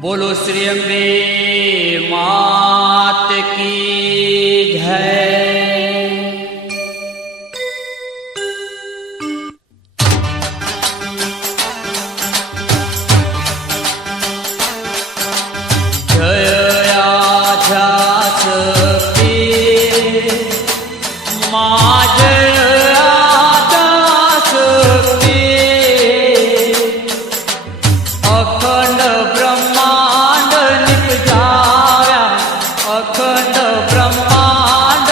बोलो श्री अम्बे मात की जय। जय आद्याशक्ती माँ, जय आद्याशक्ती, अखंड ब्रह्मांड निपजाव्या, अखंड ब्रह्मांड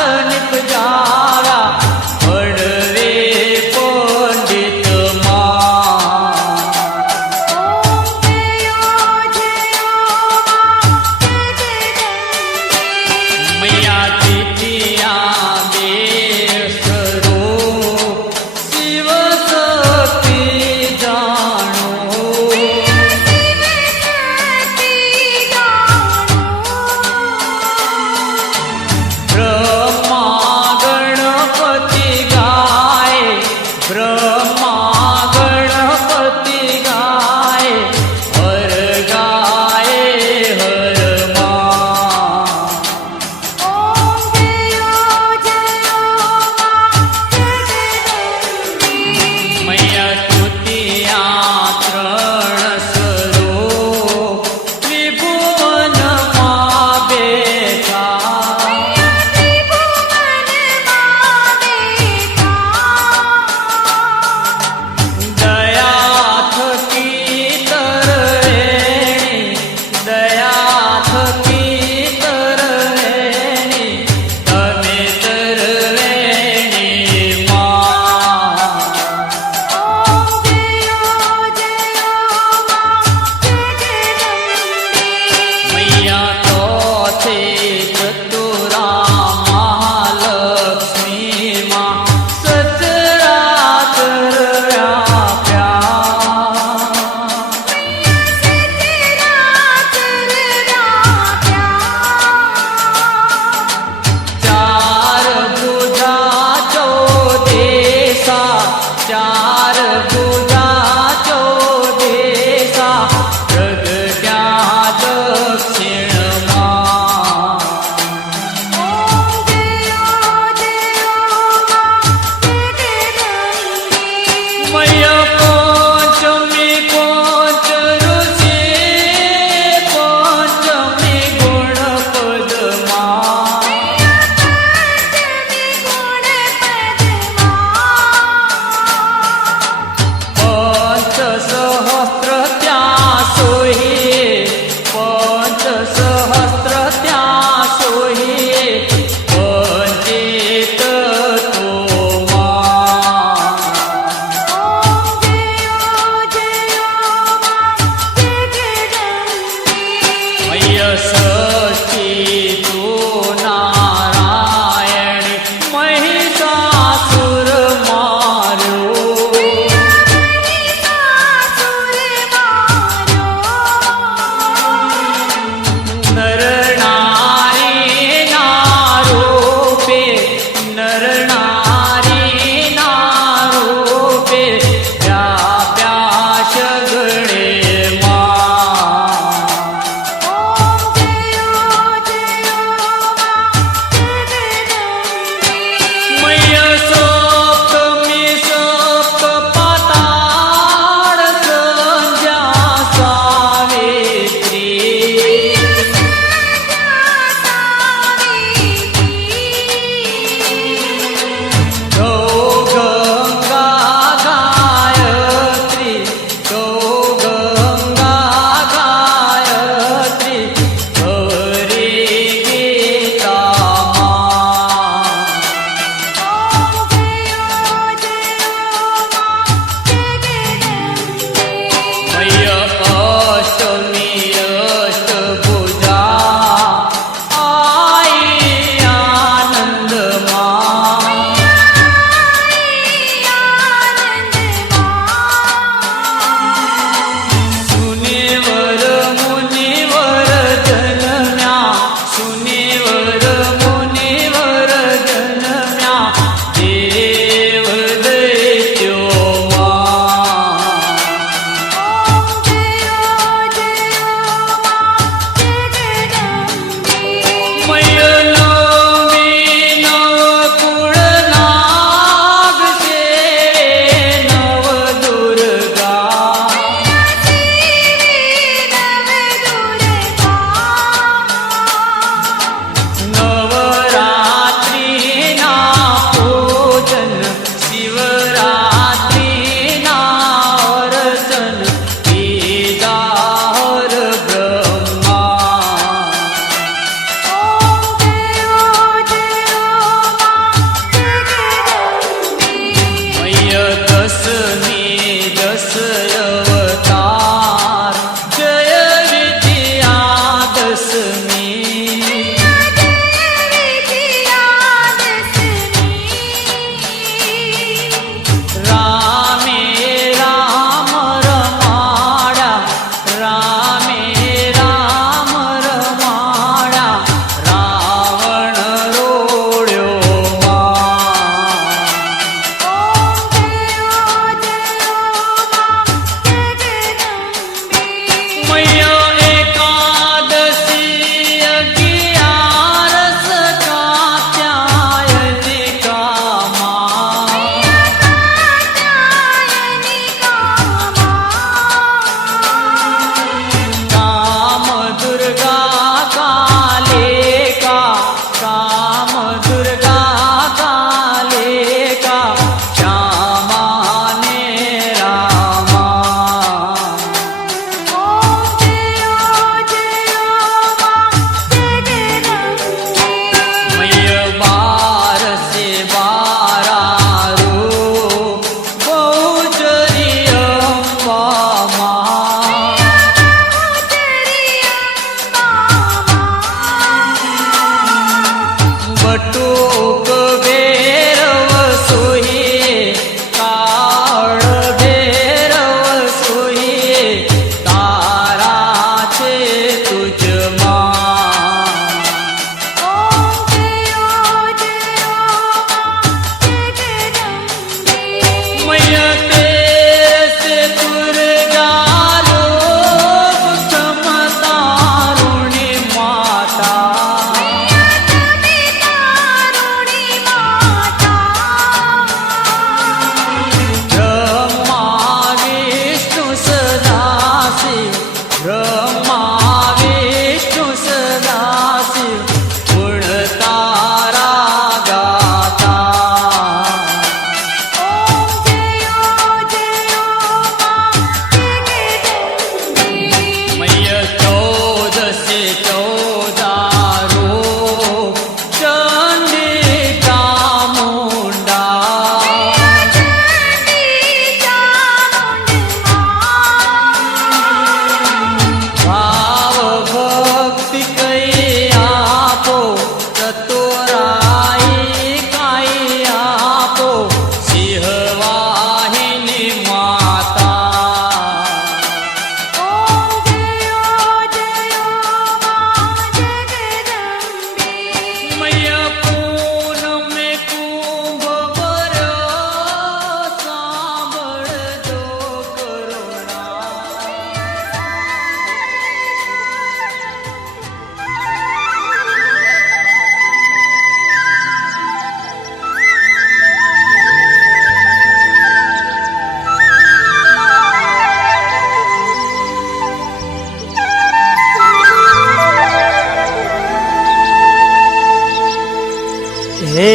હે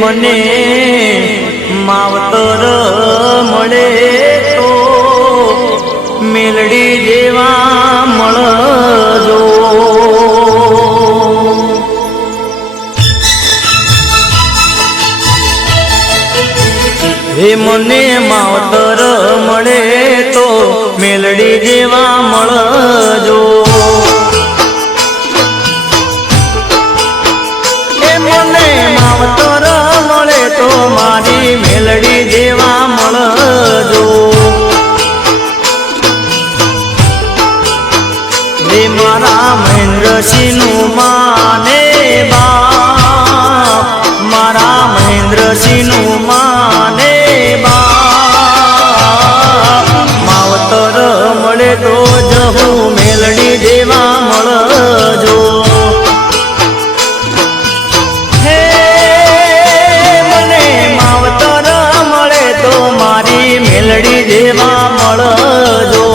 મને માવતર મળે તો મેલડી જેવા મળજો. હે મને માવતર મળે તો મેલડી જેવા મળજો. હે મને માવતર મળે તો મારી મેલડી જેવા મળજો. હે મારા મહેન્દ્રસિંહનું માને બાપ, મારા મહેન્દ્રસિંહનું માને બાપ, માવતર મળે તો જહું મેલડી જેવા મળજો. હે મને માવતર મળે તો મારી મેલડી જેવા મળજો.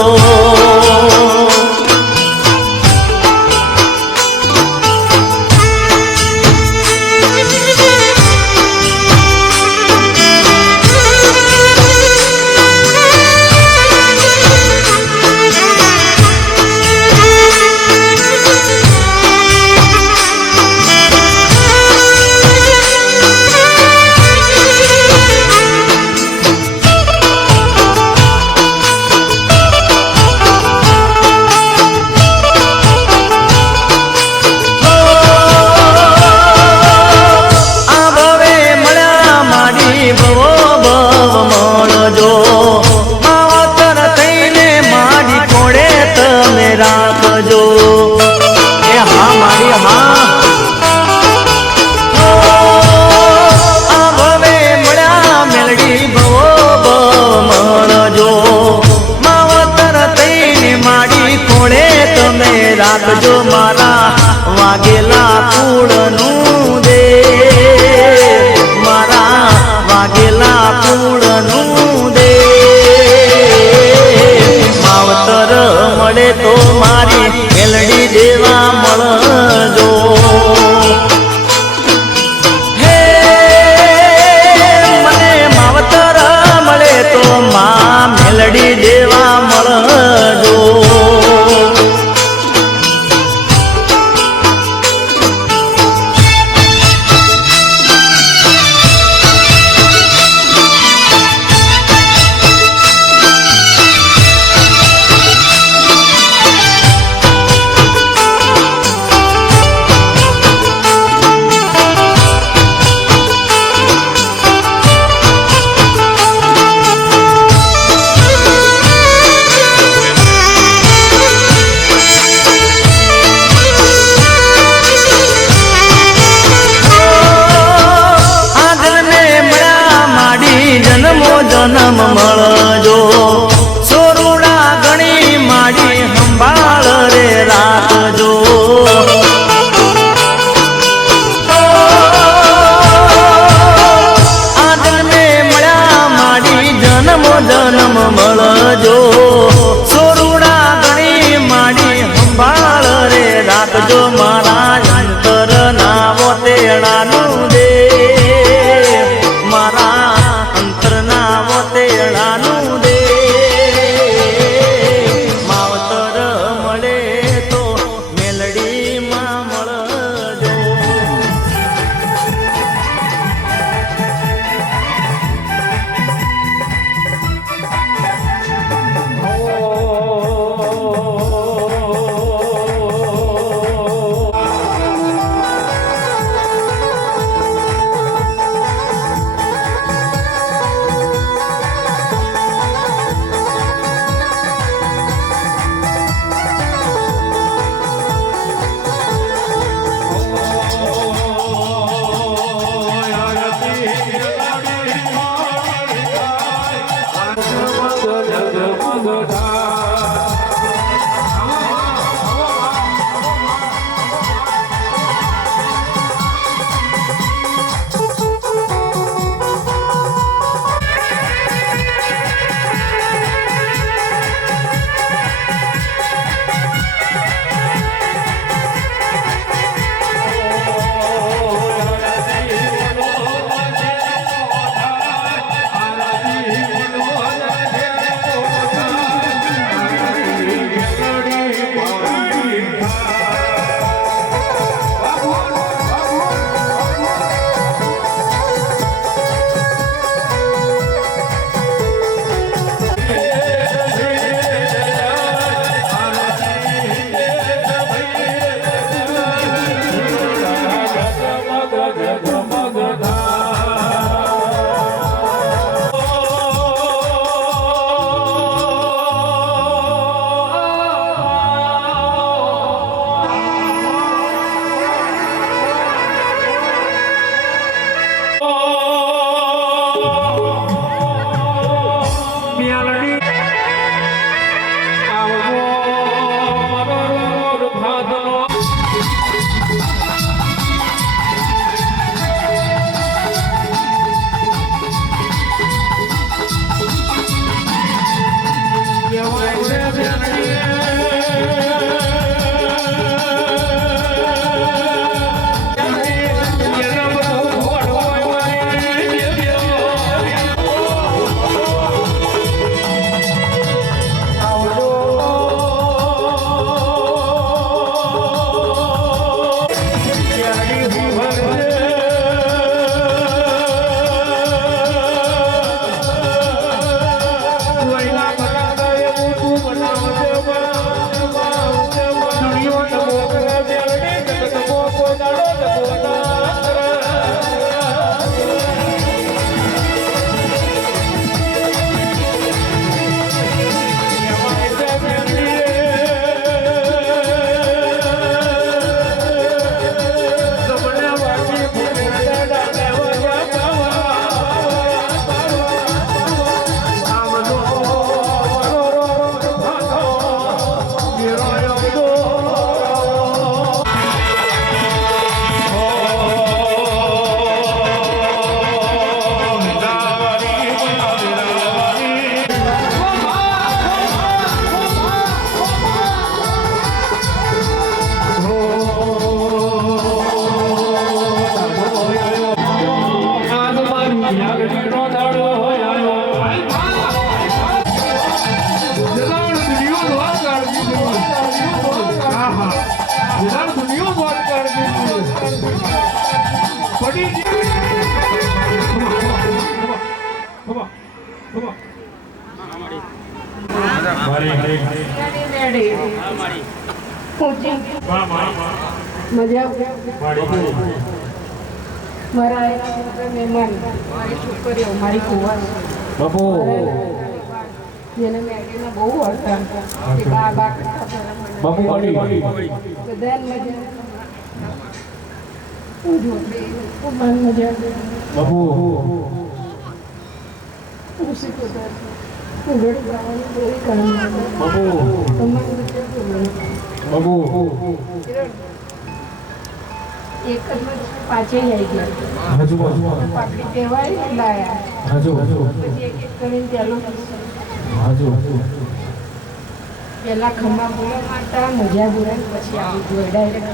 રાખજો. એ હા મારી હા આ ભવે મળ્યા મેલડી ભવો મળજો. માવતર થઈને માડી કોળે તમે રાખજો. મારા વાગેલા કુળનું દે, મારા વાગેલા કુળનું દે. માવતર મળે તો મારી મેલડી જેવા મળજો. હે મને માવતર મળે તો માં મેલડી જેવા મળજો. પૂજ્ય મજા મારા એક મહેમાન મારી છોકરીઓ મારી કુંવર જેને મેગીને બહુ વળતા કે બા બા કરતા બધાને મજા ખૂબ મજા ખુશી ઉઘડ ગાવાની પૂરી એક જ પાછે આવી ગયા પાકડી કહેવાય લાયા પછી એક કરીને ચાલુ પેલા ખમ્મા બોલા મારતા મજા બોલા પછી આવી ગયો ડાયરેક્ટ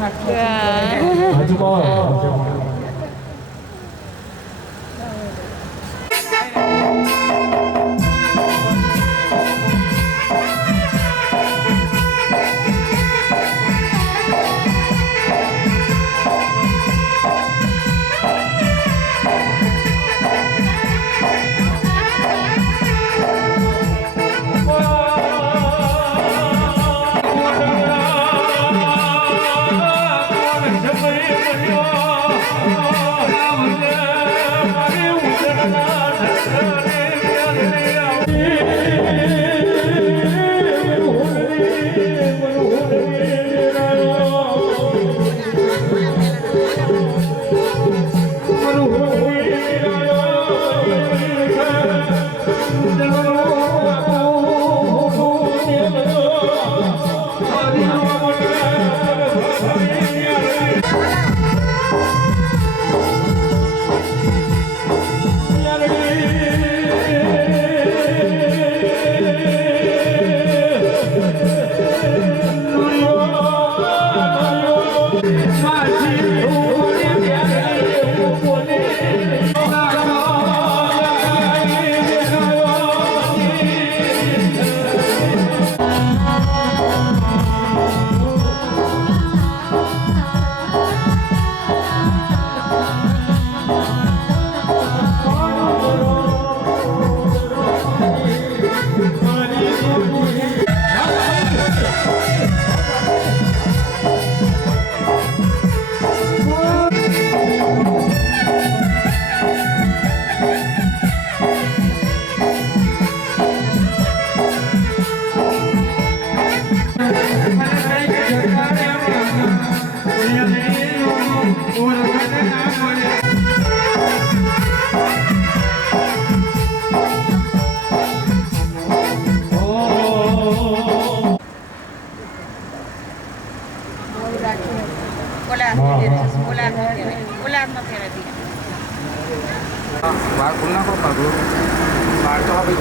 बाहर खुलना को पकड़ो बाहर तो अभी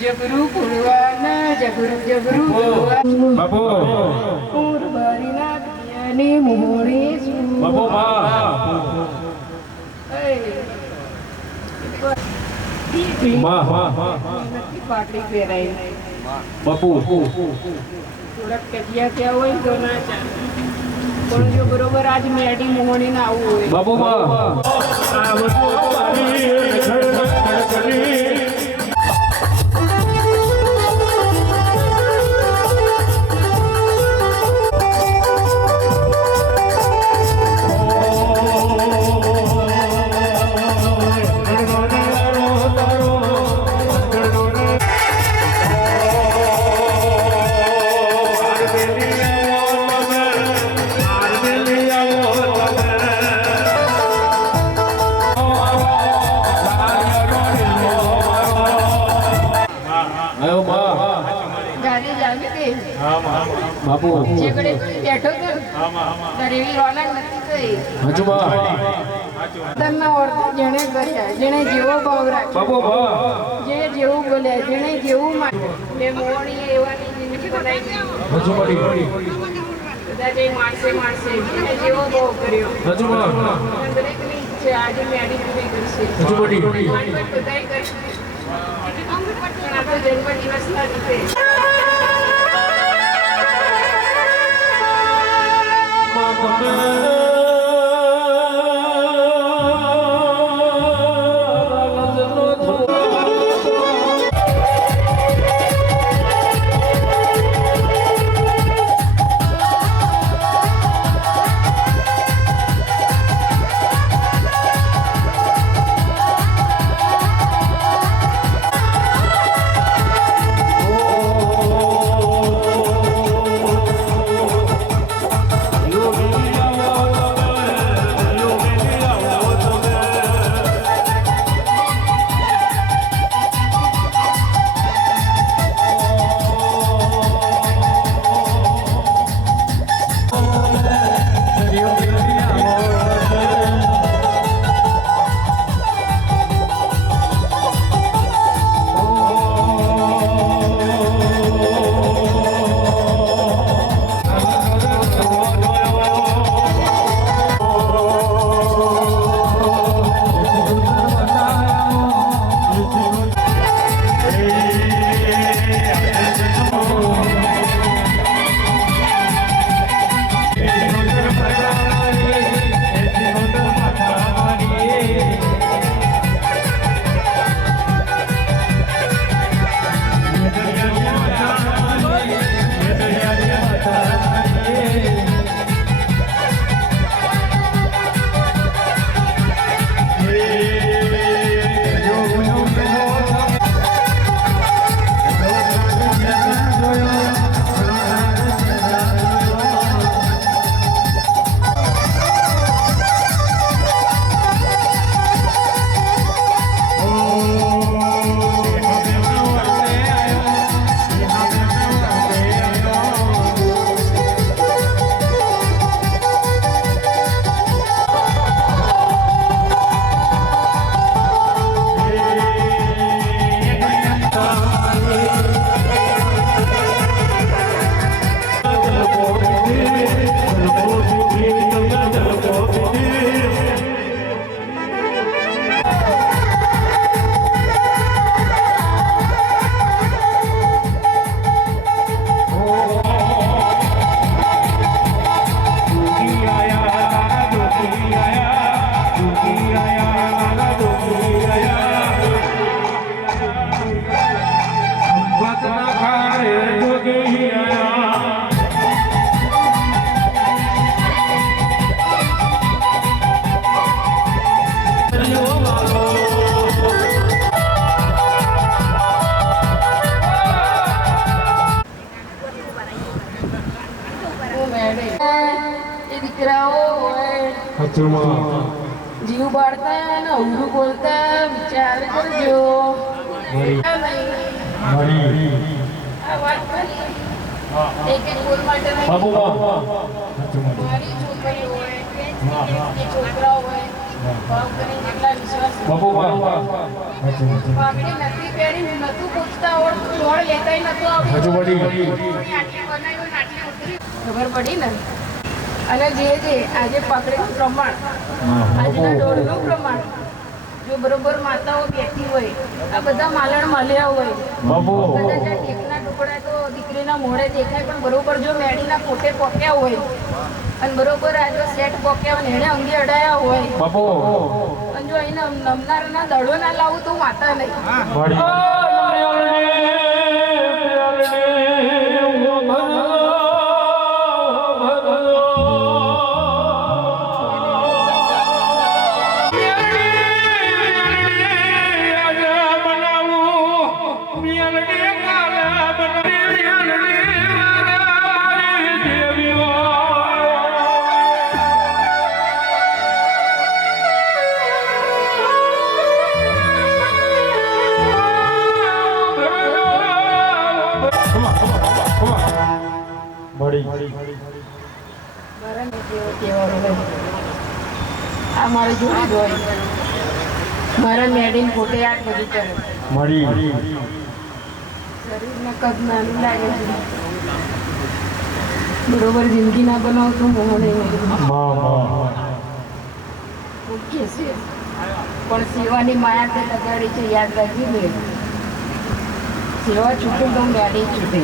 જબરું પુરવાના જબરું પુરવાના બાપુ પુરવારીના પિયાની મોહણી શું બાપુ નથી પાટલી પહેરાઈ બાપુ થોડાક કટિયા ત્યાં હોય તો ના ચાલે પણ જો બરોબર આજ મેડી મોહણી ના આવું હોય બાપુ ગાડી જાગી ગઈ બાપુ જે ઘડી બેઠો હતો ત્યારે એવી રોનક નથી થઈ હજુ તમના ઓરતો જેણે કર્યા જેણે જેવો ભાવ રાખ્યો બાપુ જે જેવું બોલ્યા જેણે જેવું માન્યું એ મોહણીએ એવાની જિંદગી બનાવી હજુ બધા જે માણસે જેણે જેવો ભાવ કર્યો અને દરેકની ઈચ્છા આજે મેડી પૂરી કરશે માંડવટ બધાય કરશે પણ આ તો જન્મ દિવસના રીતે બાપુ જીવ બાળતા ને અવરું બોલતા વિચાર કરજો. આ વાત કરી એક એક બોલ માટે નહીં. બાપુ મારી છોકરી હોય કે છોકરા હોય ભાવ કરીને કેટલા વિશ્વાસ બાપુ પાઘડી નથી પહેરી નતું પૂછતા આવડતું જોડ લેતાય નતું આવડતું હજુ આટલી બનાવી ને આટલી ઉતરી ખબર પડી ને. અને જે આજે પકડીનું પ્રમાણ આજના દોડનું પ્રમાણ જો બરોબર માતાઓ બેઠી હોય આ બધા માલણ મળ્યા હોય કદાચ આ ટેકના ટુકડા તો દીકરીના મોઢે દેખાય પણ બરોબર જો મેડીના પોતે પોક્યા હોય અને બરોબર આ જો સેટ પોક્યા હોય ને એને અંગે અડાયા હોય અને જો એને નમનારના દડો ના લાવું તો માતા નહીં. આ મારે જોડી જ હોય મારા મેડીને પોતે આ બધું કરે શરીરને કદ નાનું લાગે છે બરોબર જિંદગી ના બનાવતું હું નહીં મુખ્ય છે પણ સેવાની માયા તે લગાડી છે યાદ રાખી લે સેવા છૂટે તો મેડી છૂટે.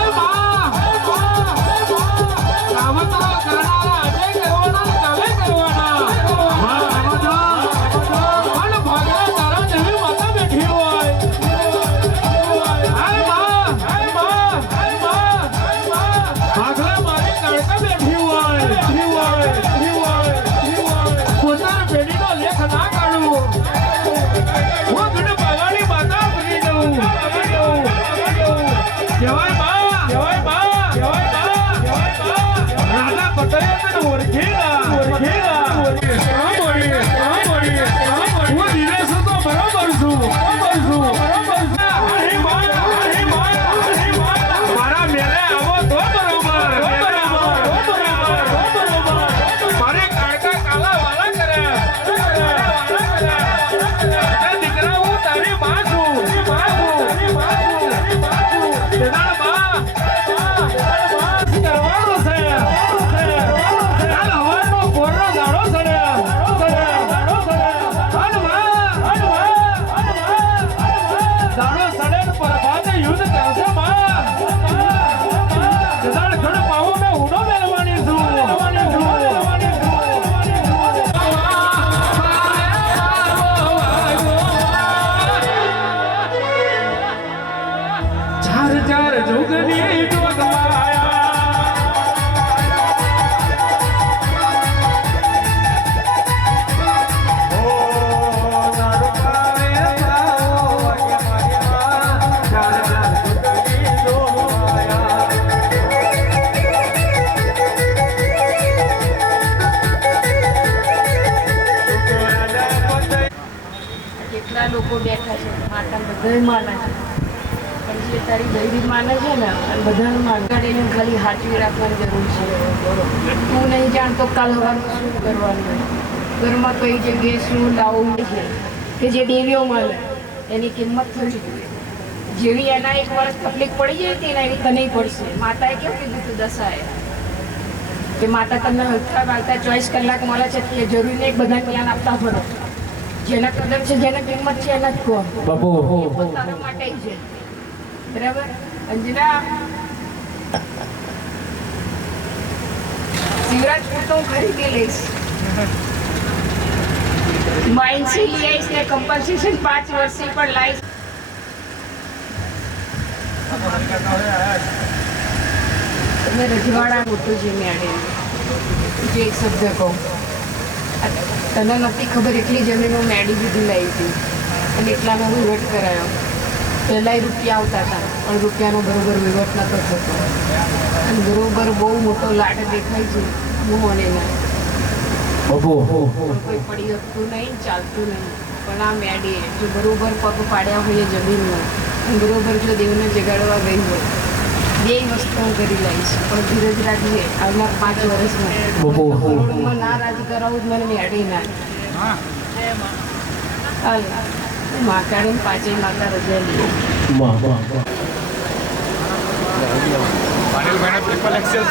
આહા દાડો સડે ને પરભાતે યુદ્ધ કરશે માં જદાડ ઘડ પાવો મે ઉડો મેલવાની છું ચાર ચાર જુગની જોગમાયા કેટલા લોકો બેઠા છે માતા બધા માને છે પણ જે તારી દૈવી માને છે ને અને બધાને માનગાડીને ખાલી હાચવી રાખવાની જરૂર છે તું નહીં જાણતો કાલ હવાનું શું કરવાનું ઘરમાં કઈ જગ્યાએ શું લાવવું છે કે જે દેવીઓ માને એની કિંમત થવી જોઈએ જેવી એના એક વર્ષ તકલીફ પડી જાય તેના એની તને પડશે માતાએ કેવું કીધું તું દશાએ કે માતા તમને હલતા વાળતા 24 કલાક મળે છે કે જરૂરી નહીં બધા જ્ઞાન આપતા ફરો જેના કદમ છે જેને કિંમત છે એના જ કહો બાપુ પોતાના માટે છે બરાબર અંજના શિવરાજપુર તો હું ખરીદી લઈશ માઇન્સી લઈ આવીશ ને કમ્પન્સેશન 5 વર્ષથી પણ લાવીશ તમે રજવાડા મોટું છે મેળે જે એક શબ્દ કહું તને નથી ખબર એટલી જમીન હું મેળી દીધી લાવી હતી અને એટલાનો વહીવટ કરાયો પહેલાંય રૂપિયા આવતા હતા પણ રૂપિયાનો બરોબર વહીવટ નહોતો થતો અને બરોબર બહુ મોટો લાટ દેખાય છે હું અને ના બાપુ કોઈ પડી શકતું નહીં ચાલતું નહીં પણ આ મેડીએ જો બરોબર પગ પાડ્યા હોય એ જમીનમાં અને બરોબર જો દેવને જગાડવા ગઈ હોય બે વસ્તુ હું કરી લઈશ પણ ધીરજ રાખીએ આવનાર 5 વર્ષમાં કરોડોમાં ના રાજી કરાવું જ મને મેળી ના હાલ માં કાઢીને 5 માતા રજા લઈએ અનિલભાઈને ટ્રિપલ એક્સેલ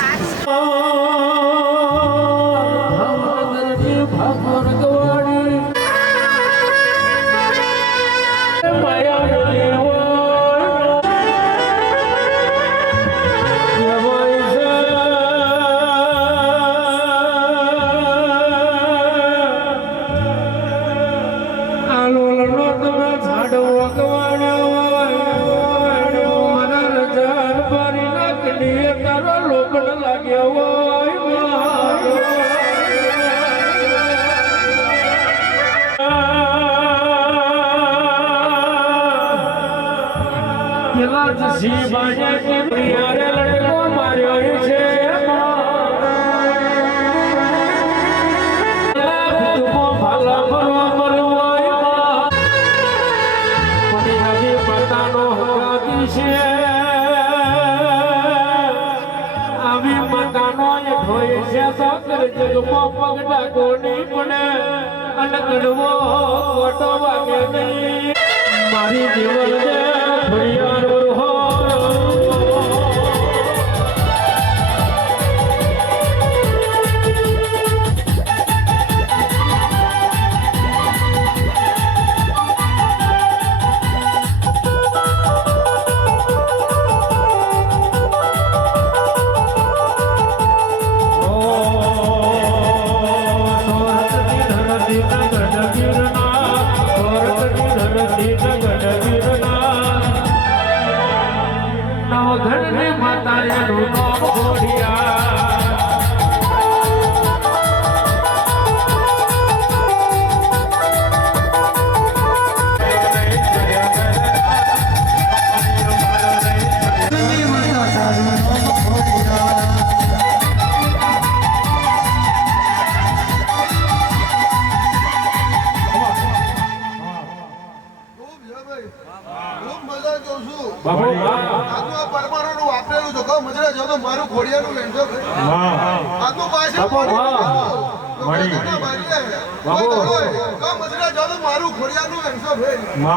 મારી જીવન મારું ખોડિયાનું એમસો ભાઈ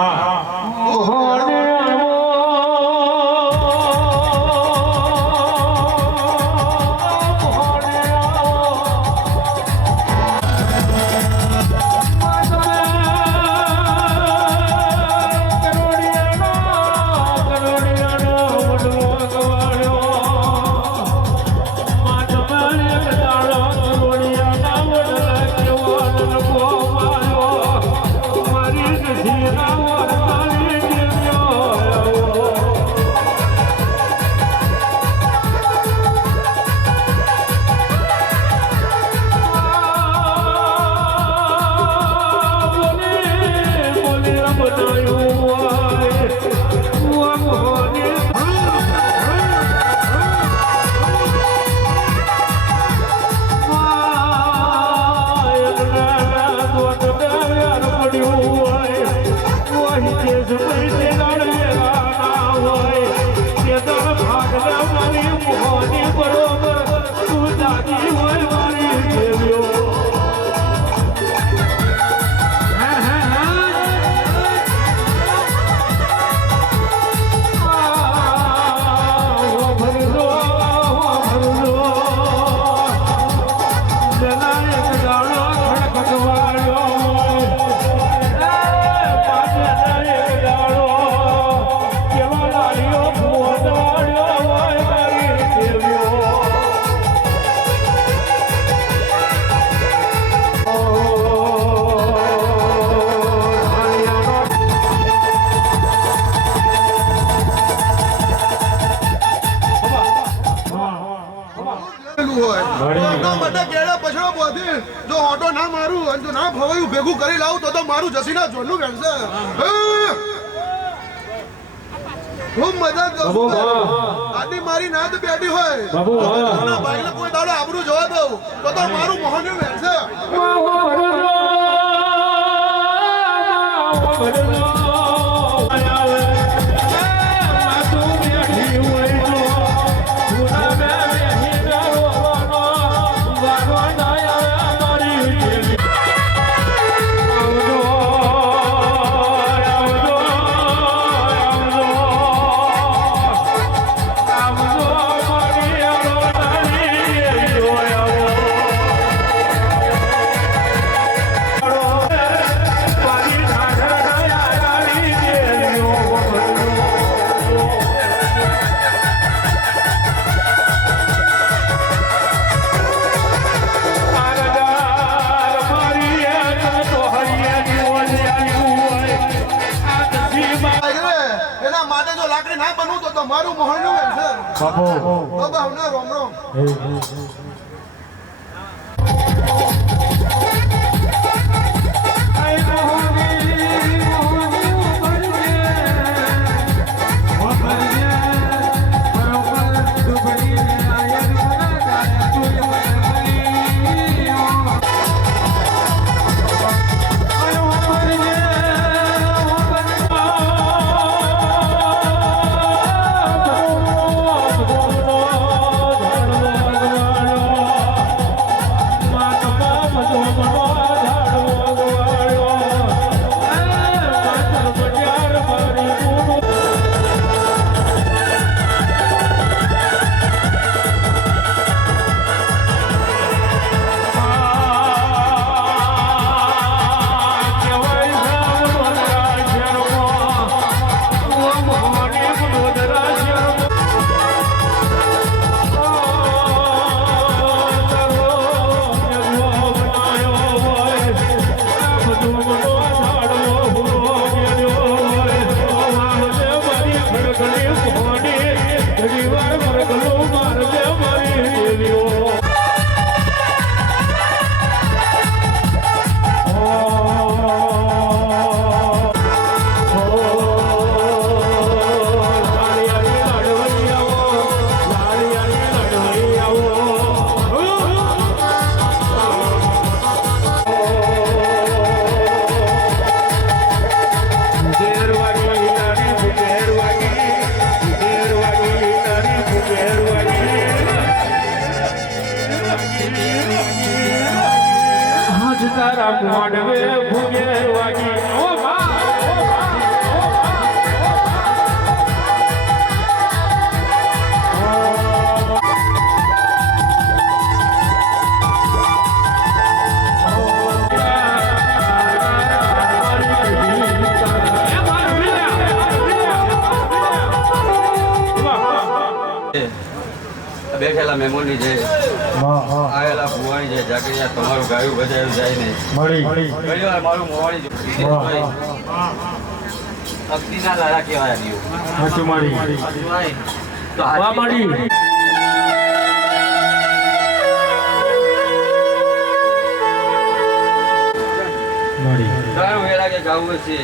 એમના માટે કેળા પછડો બોધી જો ઓટો ના મારું અને જો ના ભવાયું ભેગું કરી લાવું તો મારું જસીના જોડનું વેણશે ખૂબ મજા બાબુ કરું વાહ. આદિ મારી નાદ બેઠી હોય બાબુ વાહ. તો ભાઈને કોઈ દાડો આબરૂ જોવા દઉં તો મારું મોહન વેણશે એના માટે જો લાકડી ના બનવું તો તમારું મોહન વેણશે બાપુ બાબા હમણાં રોમ રોમ તારા મોડવે ભૂગે વાગી ઓ બેઠેલા મહેમાનની જે આવેલા ભુવાણી જે જાગીને તમારું ગાયું બજાયું જાય નહીં ઘણી વાર મારું મોવાણી અગ્નિના લારા કહેવાય તો ગાયું વેલા કે ગાવું છે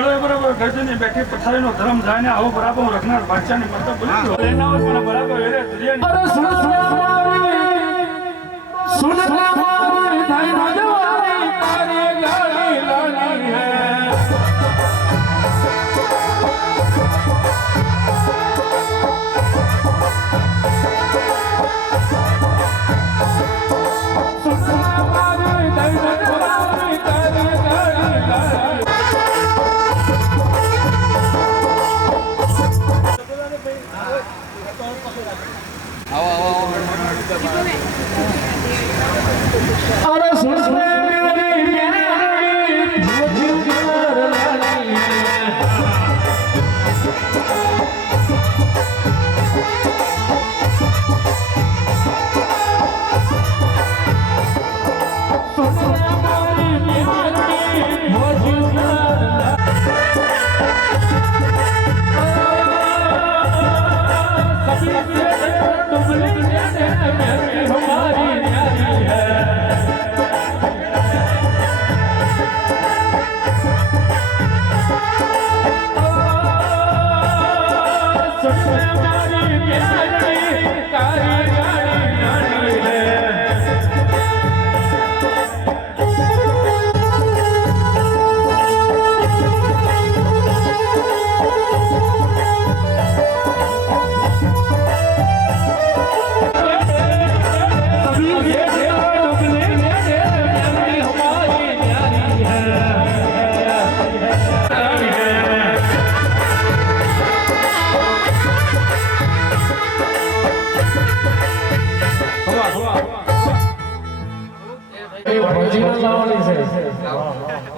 દાડો બરાબર ગજની બેઠી પથારીનો ધર્મ જાય ને આવો બરાબર રખનાર બાદશાહની મતલબ બોલી ગયો એના પર બરાબર એને દુનિયા અરે સુન મારી થાય રાજવારી તારી ગાડી લાની હે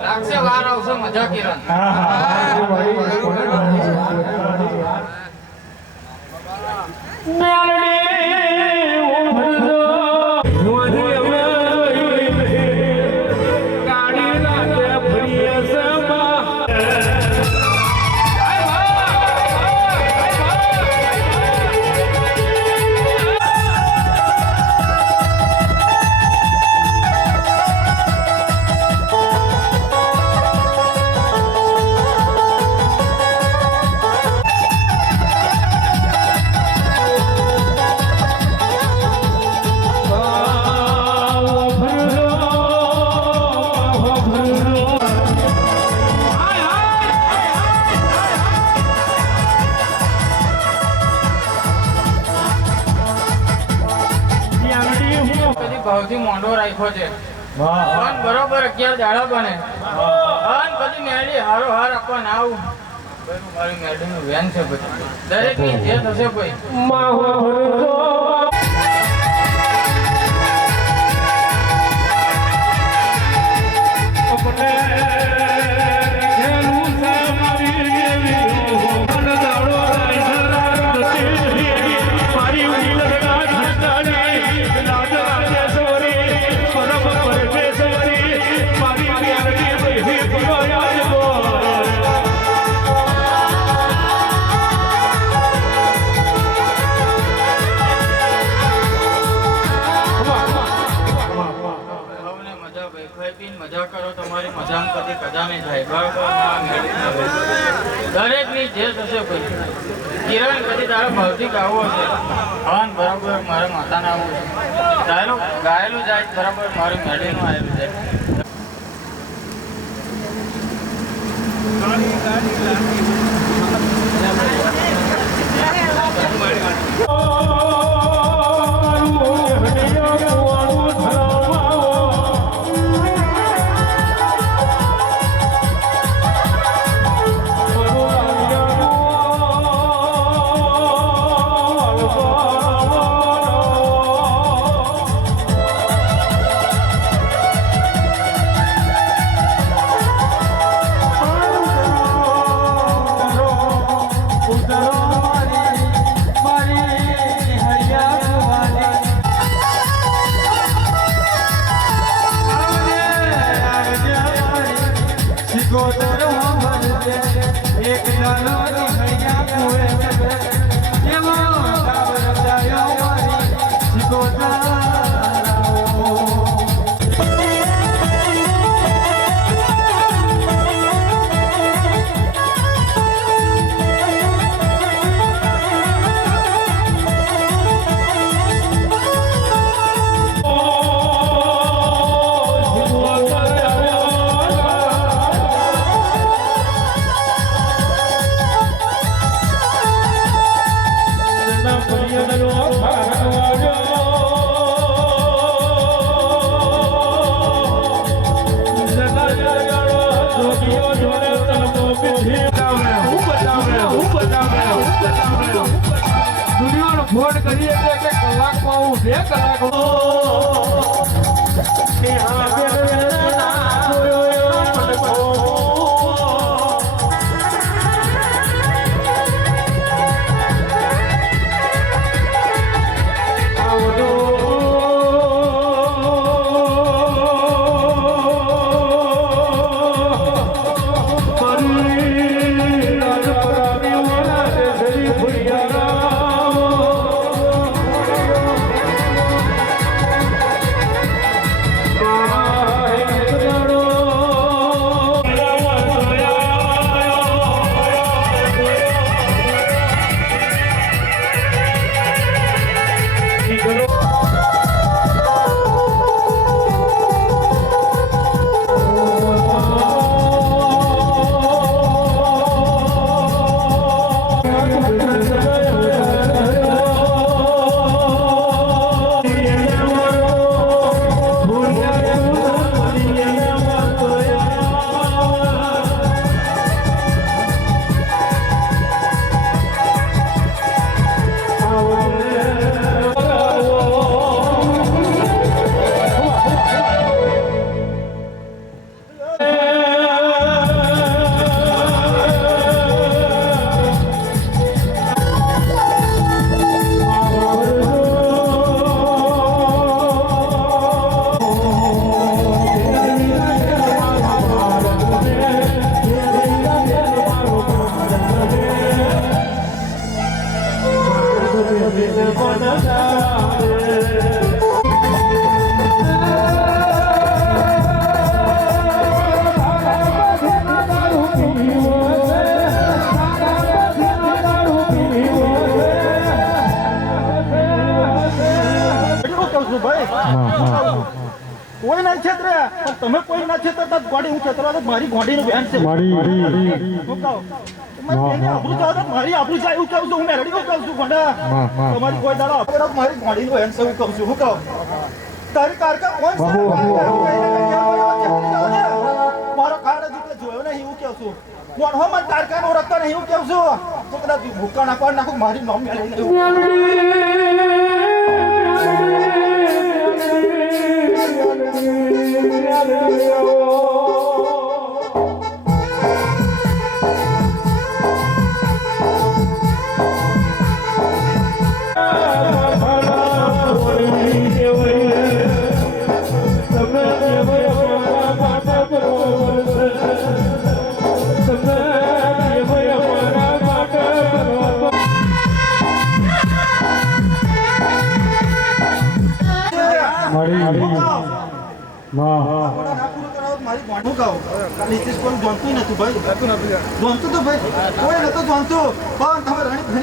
લાગશે વાર આવશે મજા કિરણ ભાવથી મોંઢો રાખ્યો છે અને બરોબર 11 દાડા બને અને પછી મેળી હારો હાર આપવા ના આવું મારી મેળીનું વેન છે પછી દરેક ની જે થશે ભાઈ મજા કરો તમારી મજા કદી કદા નહીં થાય બરાબર દરેક ની જે થશે ભાઈ કિરણ કદી તારો ભૌતિક આવો હશે હન બરાબર મારા માતાને આવું છે તારું ગાયેલું જાય બરાબર મારી મેળીનું આવેલું જાય ફોન કરીએ એટલે કે કલાકમાં હું 2 કોઈ ના છેતરે પણ તમે કોઈ ના છેતરતા ગોડી હું છેતરવા તો મારી ગોડીનું બેન છે મારી આબરૂ જાય એવું કહું છું હું મેરડી કહું છું ગોડા તમારી કોઈ દાડો મારી ગોડીનું બેન છે હું કહું છું હું કહું તારી કારકા કોણ છે મારો કાર્ડ હજુ જોયો નહીં હું કહું છું કોણ હો મને કારકાનો ઓળખતા નહીં હું કહું છું તો કદાચ ભૂકા નાખવા નાખું મારી નામ મેળવી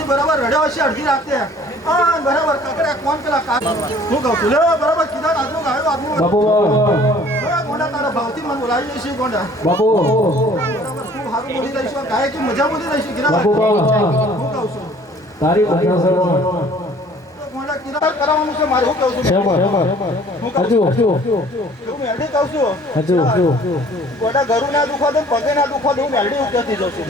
બરાબર રડ્યા હશે અડધી રાતે બરાબર કાકડા કોણ પેલા હું કહું છું બરાબર કીધા આજનો ગાયો આજનો ગોંડા તારા ભાવથી મને બોલાવી લઈશું ગોંડા સારું બોલી રહીશું ગાય કે મજા બોલી રહીશું ગીરા હું કહું છું તારી ગોંડા કિરાર કરાવવાનું છે મારે હું કહું છું હું કહું છું હું મેલડી કહું છું ગોંડા ઘરું ના દુખવા દે પગે ના દુખવા દે હું મેલડી ઉકેતી જઉં છું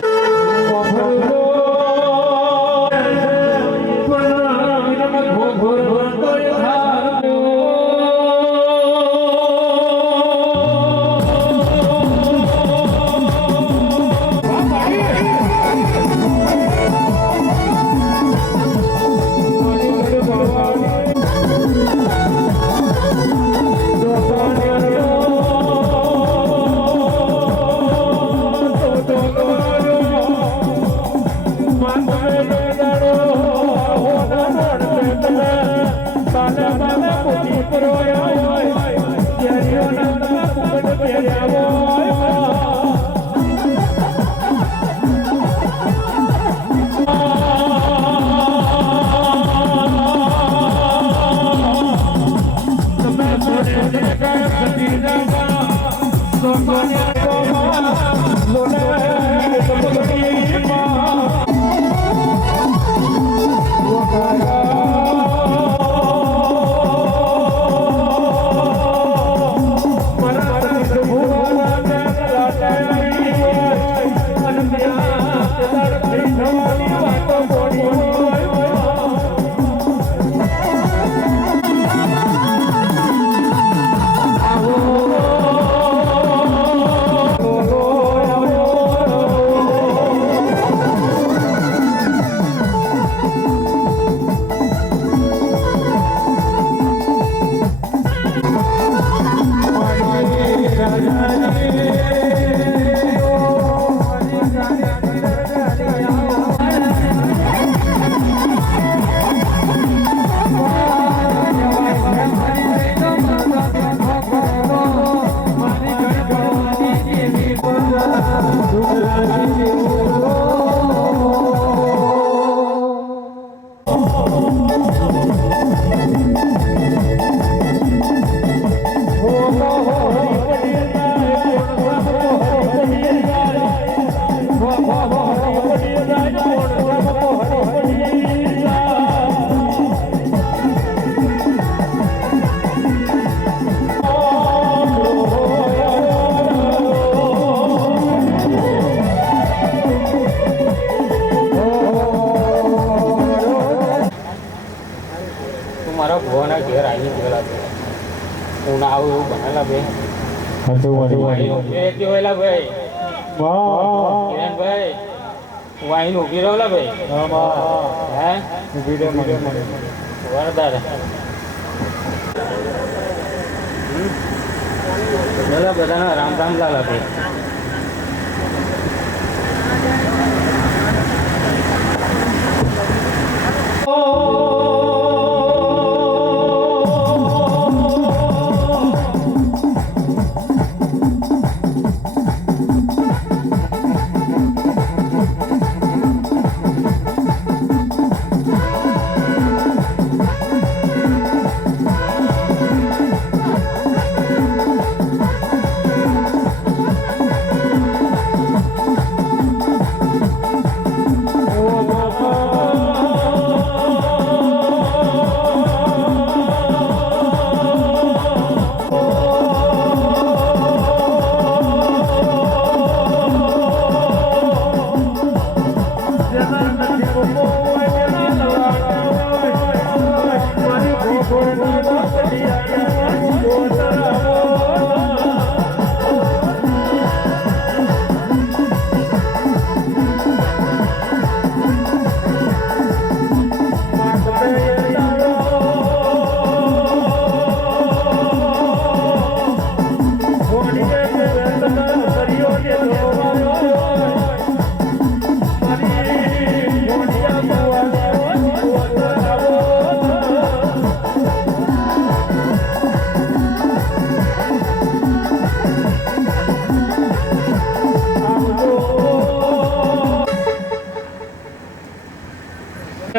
આવું એવું બનાવેલા બે એક જોયેલા ભાઈ કિરણભાઈ હું આઈને ઊભી રહેલા ભાઈ હે વરદાર બધાના રામ રામ લાલા ભાઈ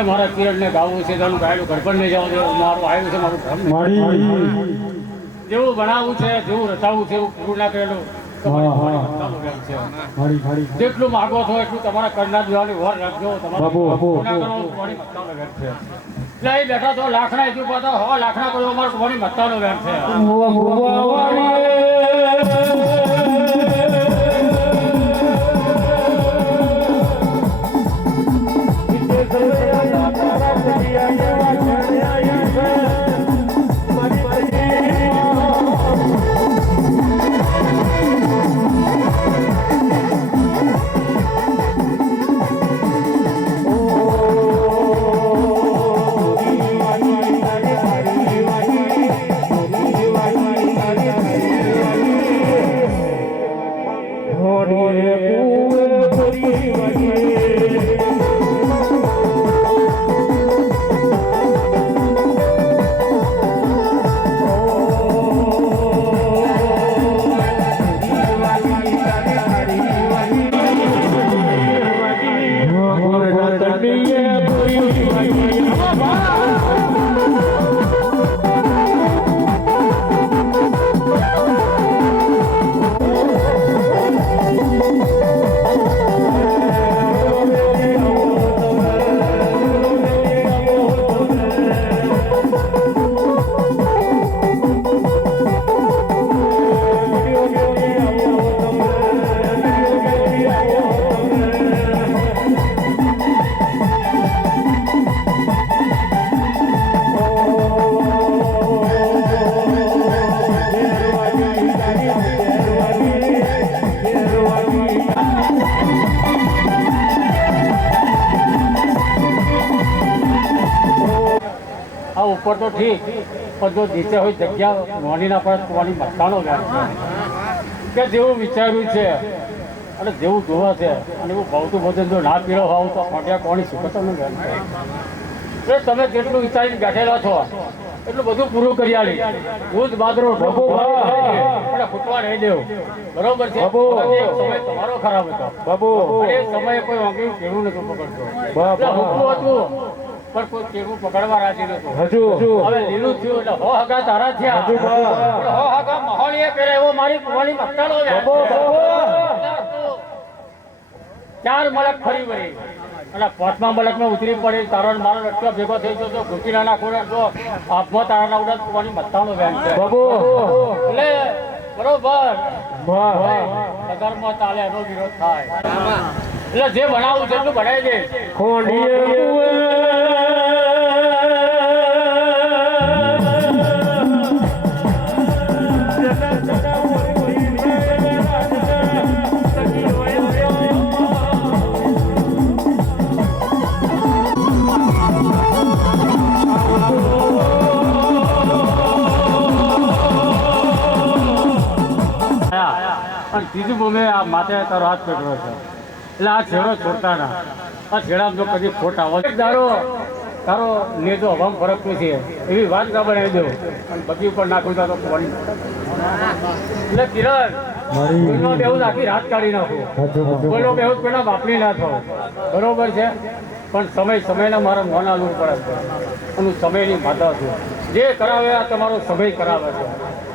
મારા કિરણને ગાવું છે તેનું ગાયનું ગડપણ નહીં જવું છે મારું આવ્યું છે મારું ઘર જેવું બનાવવું છે જેવું રચાવવું છે એવું પૂરું ના કરેલું જેટલું માગો છો એટલું તમારા કરના દેવાની વર રાખજો તમારું એટલે એ બેઠા તો લાખના એટલું પાછા 100 લાખના કર્યો અમારે કોની મત્તાનો વેર છે ઉપર તો ઠીક પણ જો નીચે હોય જગ્યા નોંધીના પર તમારી મત્તાનો વ્યાપ છે કે જેવું વિચાર્યું છે અને જેવું જોવા છે અને એવું ભાવતું ભોજન જો ના પીળો હોવ તો ખોટિયા કોની સુખતનું વ્યાપ છે એટલે તમે જેટલું વિચારીને બેઠેલા છો એટલું બધું પૂરું કરી આલી દૂધ બાદરો ઢોકો પણ ફૂટવા નહીં દેવું બરોબર છે સમય તમારો ખરાબ હતો એ સમયે કોઈ વાંકી કેળું નતું પકડતો હુકવું હતું પણ કોઈ કેળું પકડવા રાજી નતું હવે લીલું થયું એટલે હો હગા તારા થયા હો હગા મહોળીએ પહેરે એવો મારી કુવાની મક્તાનો ચાર મલક ફરી વળી અને પાંચમા મલકમાં ઉતરી પડી તારો મારો રટકો ભેગો થઈ ગયો તો ઘૂંટીના ખોરાક જો આત્મા તારાના ઉડા કુવાની મત્તાનો વેન છે એટલે બરોબર નગરમાં ચાલે એનો વિરોધ થાય એટલે જે બનાવું છે એટલું બનાવી દે ડબ્બુ મેં આ માથે તારો હાથ પકડ્યો છે એટલે આ છેડો છોડતા ના આ છેડા જો કદી ખોટા હોય દારો તારો નેજો હવામાં ફરક છે એવી વાત ના બનાવી દો અને બગી ઉપર નાખું તો પાણી એટલે કિરણ કોઈનો બેહું આખી રાત કાઢી નાખું કોઈનો બેહું પેલા વાપરી ના થાવ બરોબર છે પણ સમયના મારા મોન આલવું પડે છે અને સમયની માતા છું જે કરાવે આ તમારો સમય કરાવે છે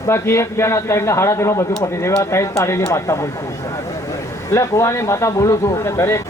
બાકી એક બેના ત્રણના હાડા તેમાં બધું પતી જાય આ ત્રણ તાળીની માતા બોલતી છે એટલે કુવાની માતા બોલું છું કે દરેક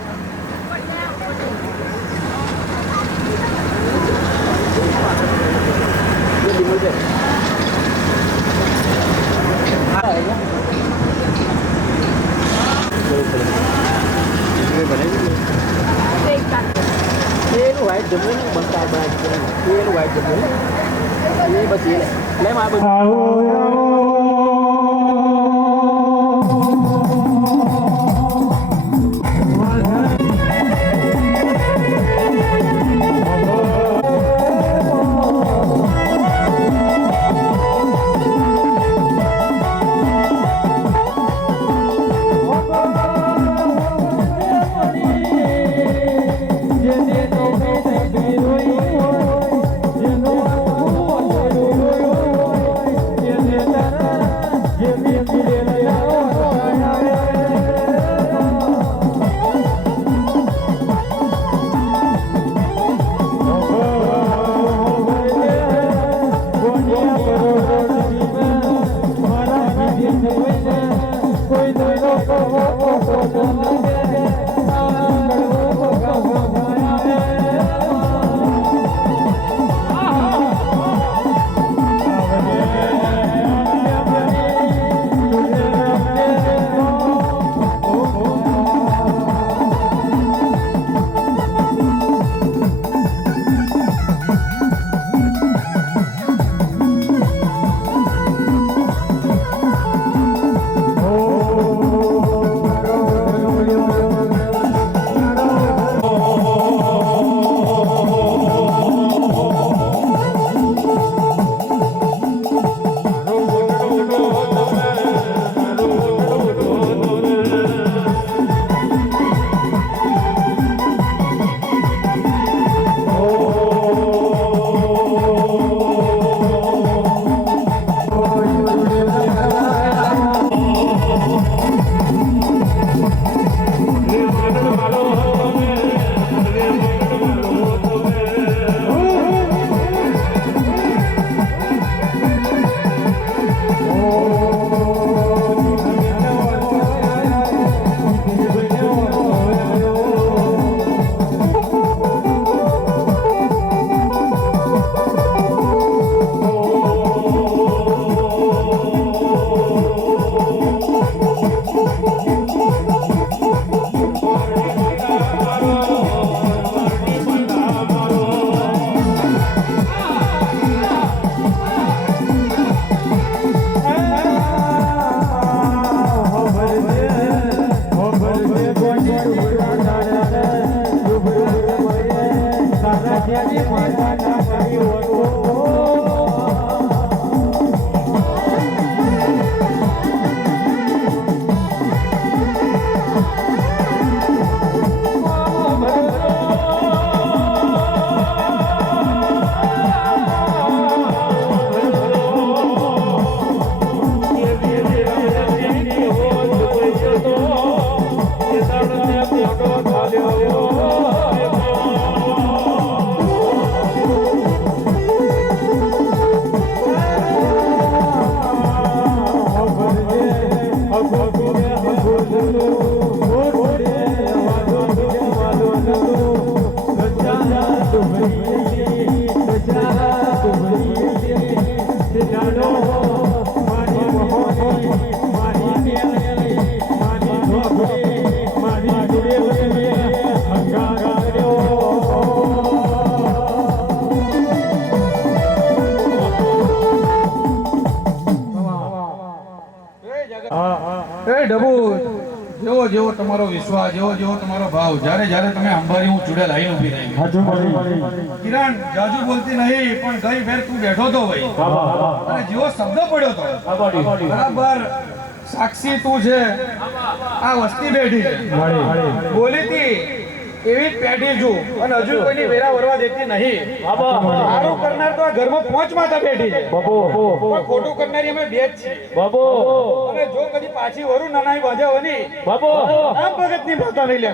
જેવો જેવો તમારો વિશ્વાસ, જેવો જેવો તમારો ભાવ, જ્યારે જ્યારે તમે અંબારી હું ચૂડેલ આવીને ઊભી રહી. કિરણ જાજુ બોલતી નહીં, પણ ગઈ ફેર તું બેઠો તો ભાઈ અને જેવો શબ્દ પડ્યો તો બરાબર સાક્ષી તું છે, આ વસ્તી બેઠી છે, બોલી તી એવી જ પેઢી છું અને હજુ કોઈની વેરા વરવા દેતી નહીં. સારું કરનાર તો આ ઘરમાં 5 માતા બેઠી છે, પણ ખોટું કરનારી અમે 2 જ છીએ. અને જો કદી પાછી વરું નાના બાંધ્યા આમ ભગતની માતા નહીં લે.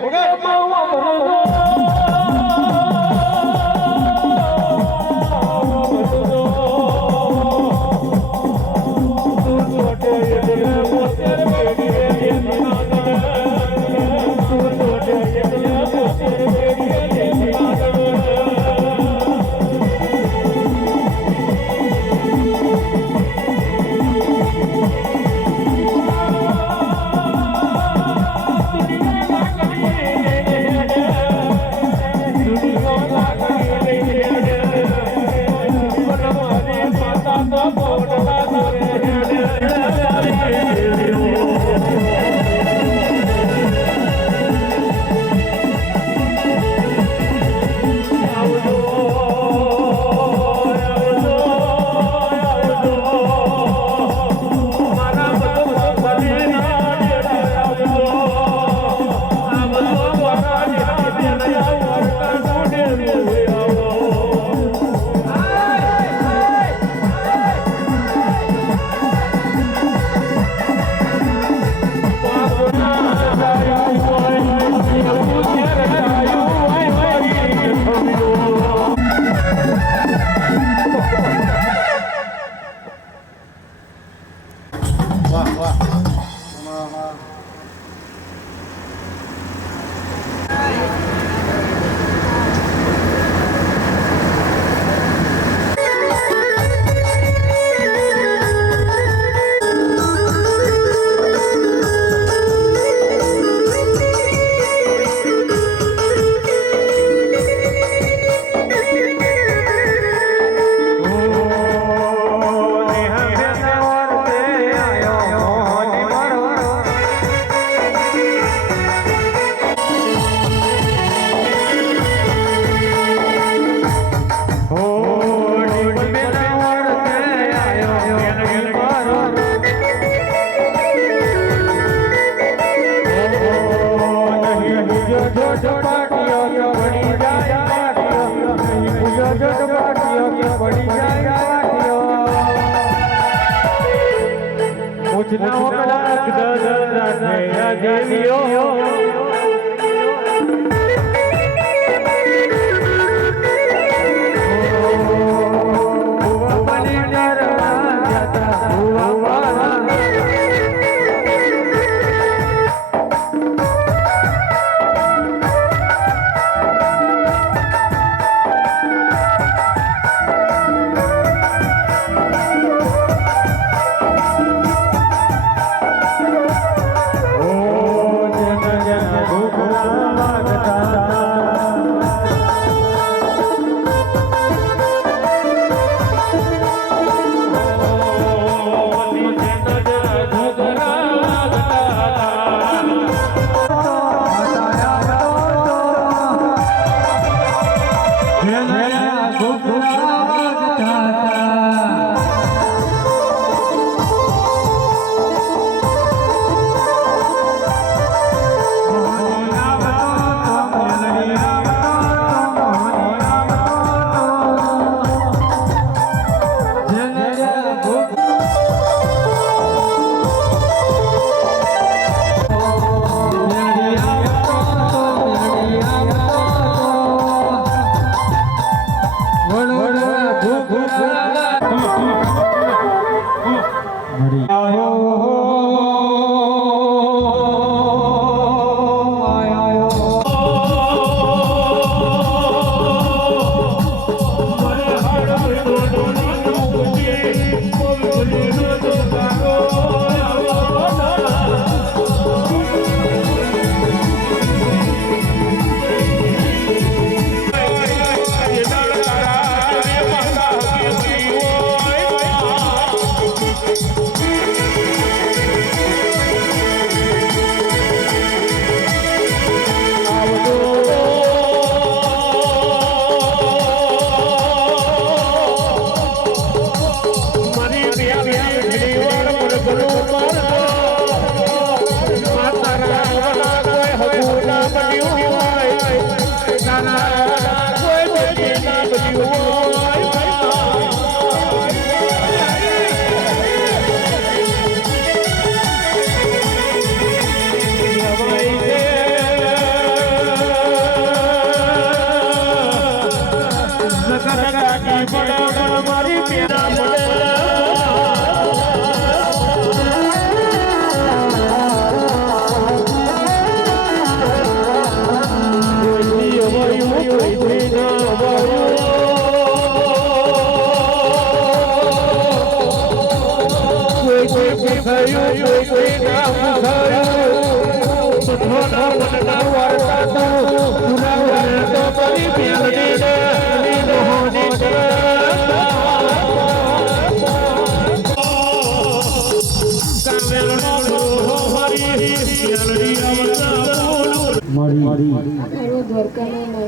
મારો દ્વારકાનો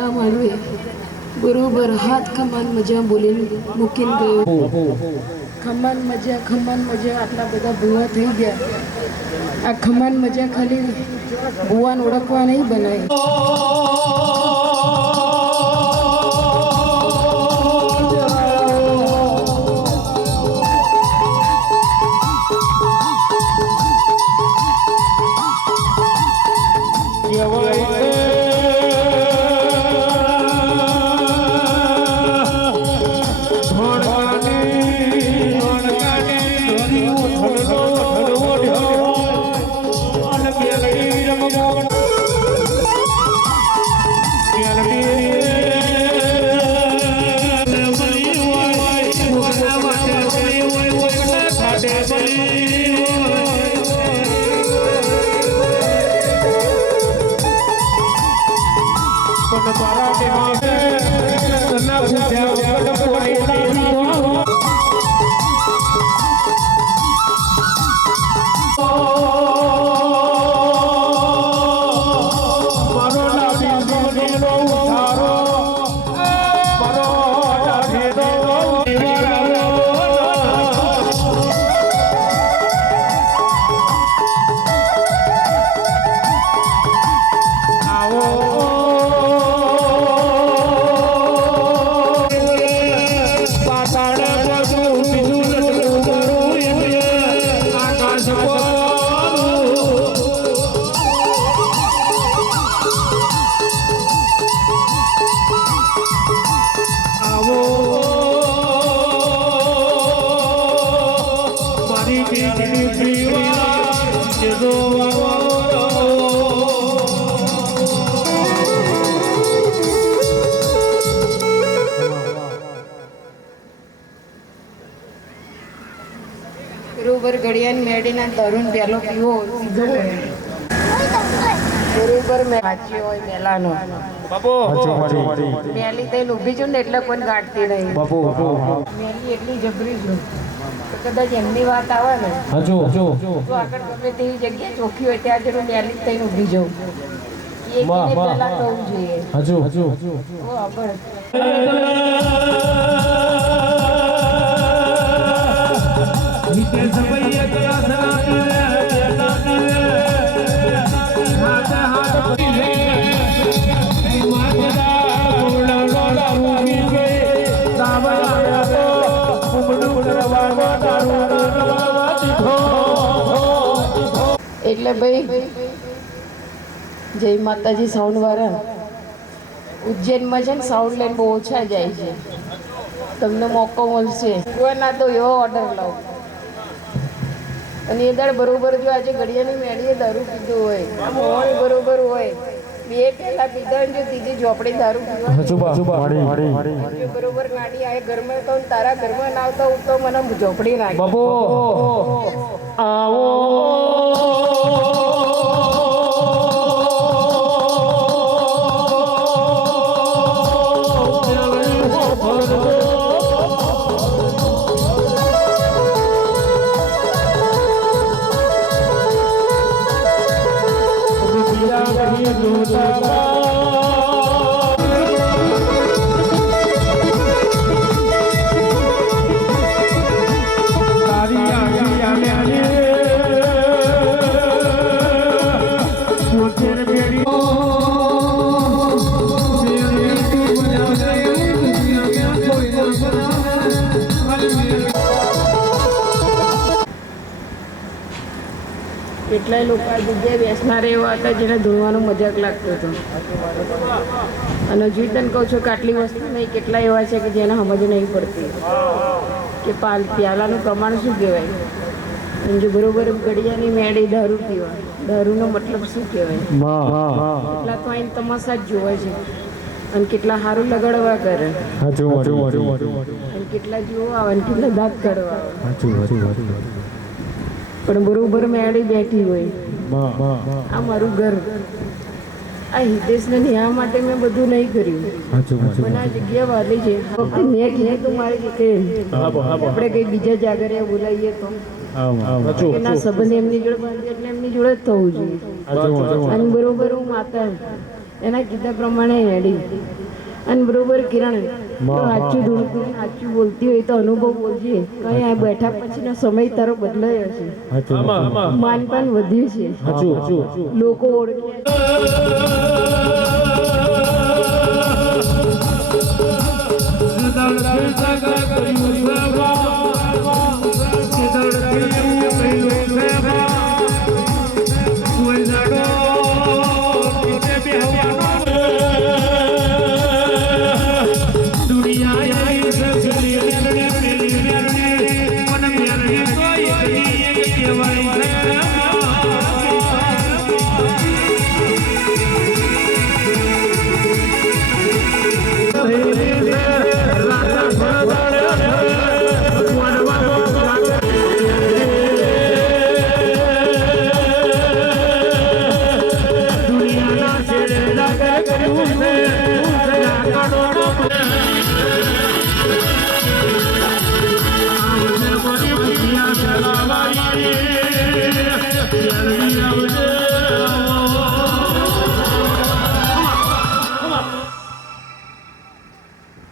આ માનવે બરોબર હાથ ખમાન મજા બોલીને મૂકીને ગયો. ખમાન મજા આટલા બધા ભૂવા થઈ ગયા. આ ખમાન મજા ખાલી ભૂવાને ઓળખવા નહીં બનાવી. બરોબર ઘડિયાળ મેડીના તરુણ પહેલો પીવો સીધો બરોબર મેં વાંચ્યો હોય પહેલાનો મેલી થઈને ઊભી છું ને એટલે કોઈ ગાંઠતી નહીં. મેલી એટલી જબરી છું તો કદાચ એમની વાત આવે ને તો આગળ ગમે તેવી જગ્યાએ ચોખ્ખી હોય ત્યાં જરૂર મેલી થઈને ઊભી જાઉં. એ પહેલા કહું જોઈએ. ઓ આગળ એટલે ભાઈ જય માતાજી સાઉન્ડ વાળા ઉજ્જૈનમાં છે ને સાઉન્ડ લાઈન બહુ ઓછા જાય છે. તમને મોકો મળશે ના તો એવો ઓર્ડર લાવો. અને એ દાડ બરોબર જો આજે ઘડિયાની મેળીએ દારૂ પીધું હોય મોહન બરોબર હોય બે પહેલા પીધા જો ત્રીજી ઝોપડી દારૂ પીવા બરોબર ગાડી આ ઘરમાં તો તારા ઘરમાં ના આવતા હું તો મને ઝોપડી નાખી. કેટલાય લોકો આ જગ્યાએ બેસનારા એવા હતા જેને ધૂળવાનો મજાક લાગતો હતો. અને હજુ તને કહું છું કે આટલી વસ્તુ નહીં, કેટલા એવા છે કે જેને સમજ નહીં પડતી કે પ્યાલાનું પ્રમાણ શું કહેવાય. અને જો બરોબર ઘડિયાની મેળી દારૂ પીવા, દારૂનો મતલબ શું કહેવાય. કેટલા તો અહીં તમાશા જ જોવા છે અને કેટલા સારું લગાડવા કરે અને કેટલા જોવા આવે અને કેટલા દાંત કાઢવા આવે. પણ બરોબર મેળી બેઠી હોય, આ મારું ઘર, આ હિતેશને ન્યા માટે મેં બધું નહીં કર્યું, પણ આ જગ્યા વાલી છે. મેં કહે તો મારી કે આપણે કઈ બીજા જાગરે બોલાવીએ તો ના સંબંધ એમની જોડે બાંધે એટલે એમની જોડે જ થવું જોઈએ. અને બરોબર હું માતા એના કીધા પ્રમાણે હેડી અને બરોબર કિરણ સાચું ધૂળતું સાચું બોલતી હોય તો અનુભવ બોલજે. કઈ આ બેઠા પછીનો સમય તારો બદલાયો છે, માનપાન વધ્યું છે, લોકો ઓળખે.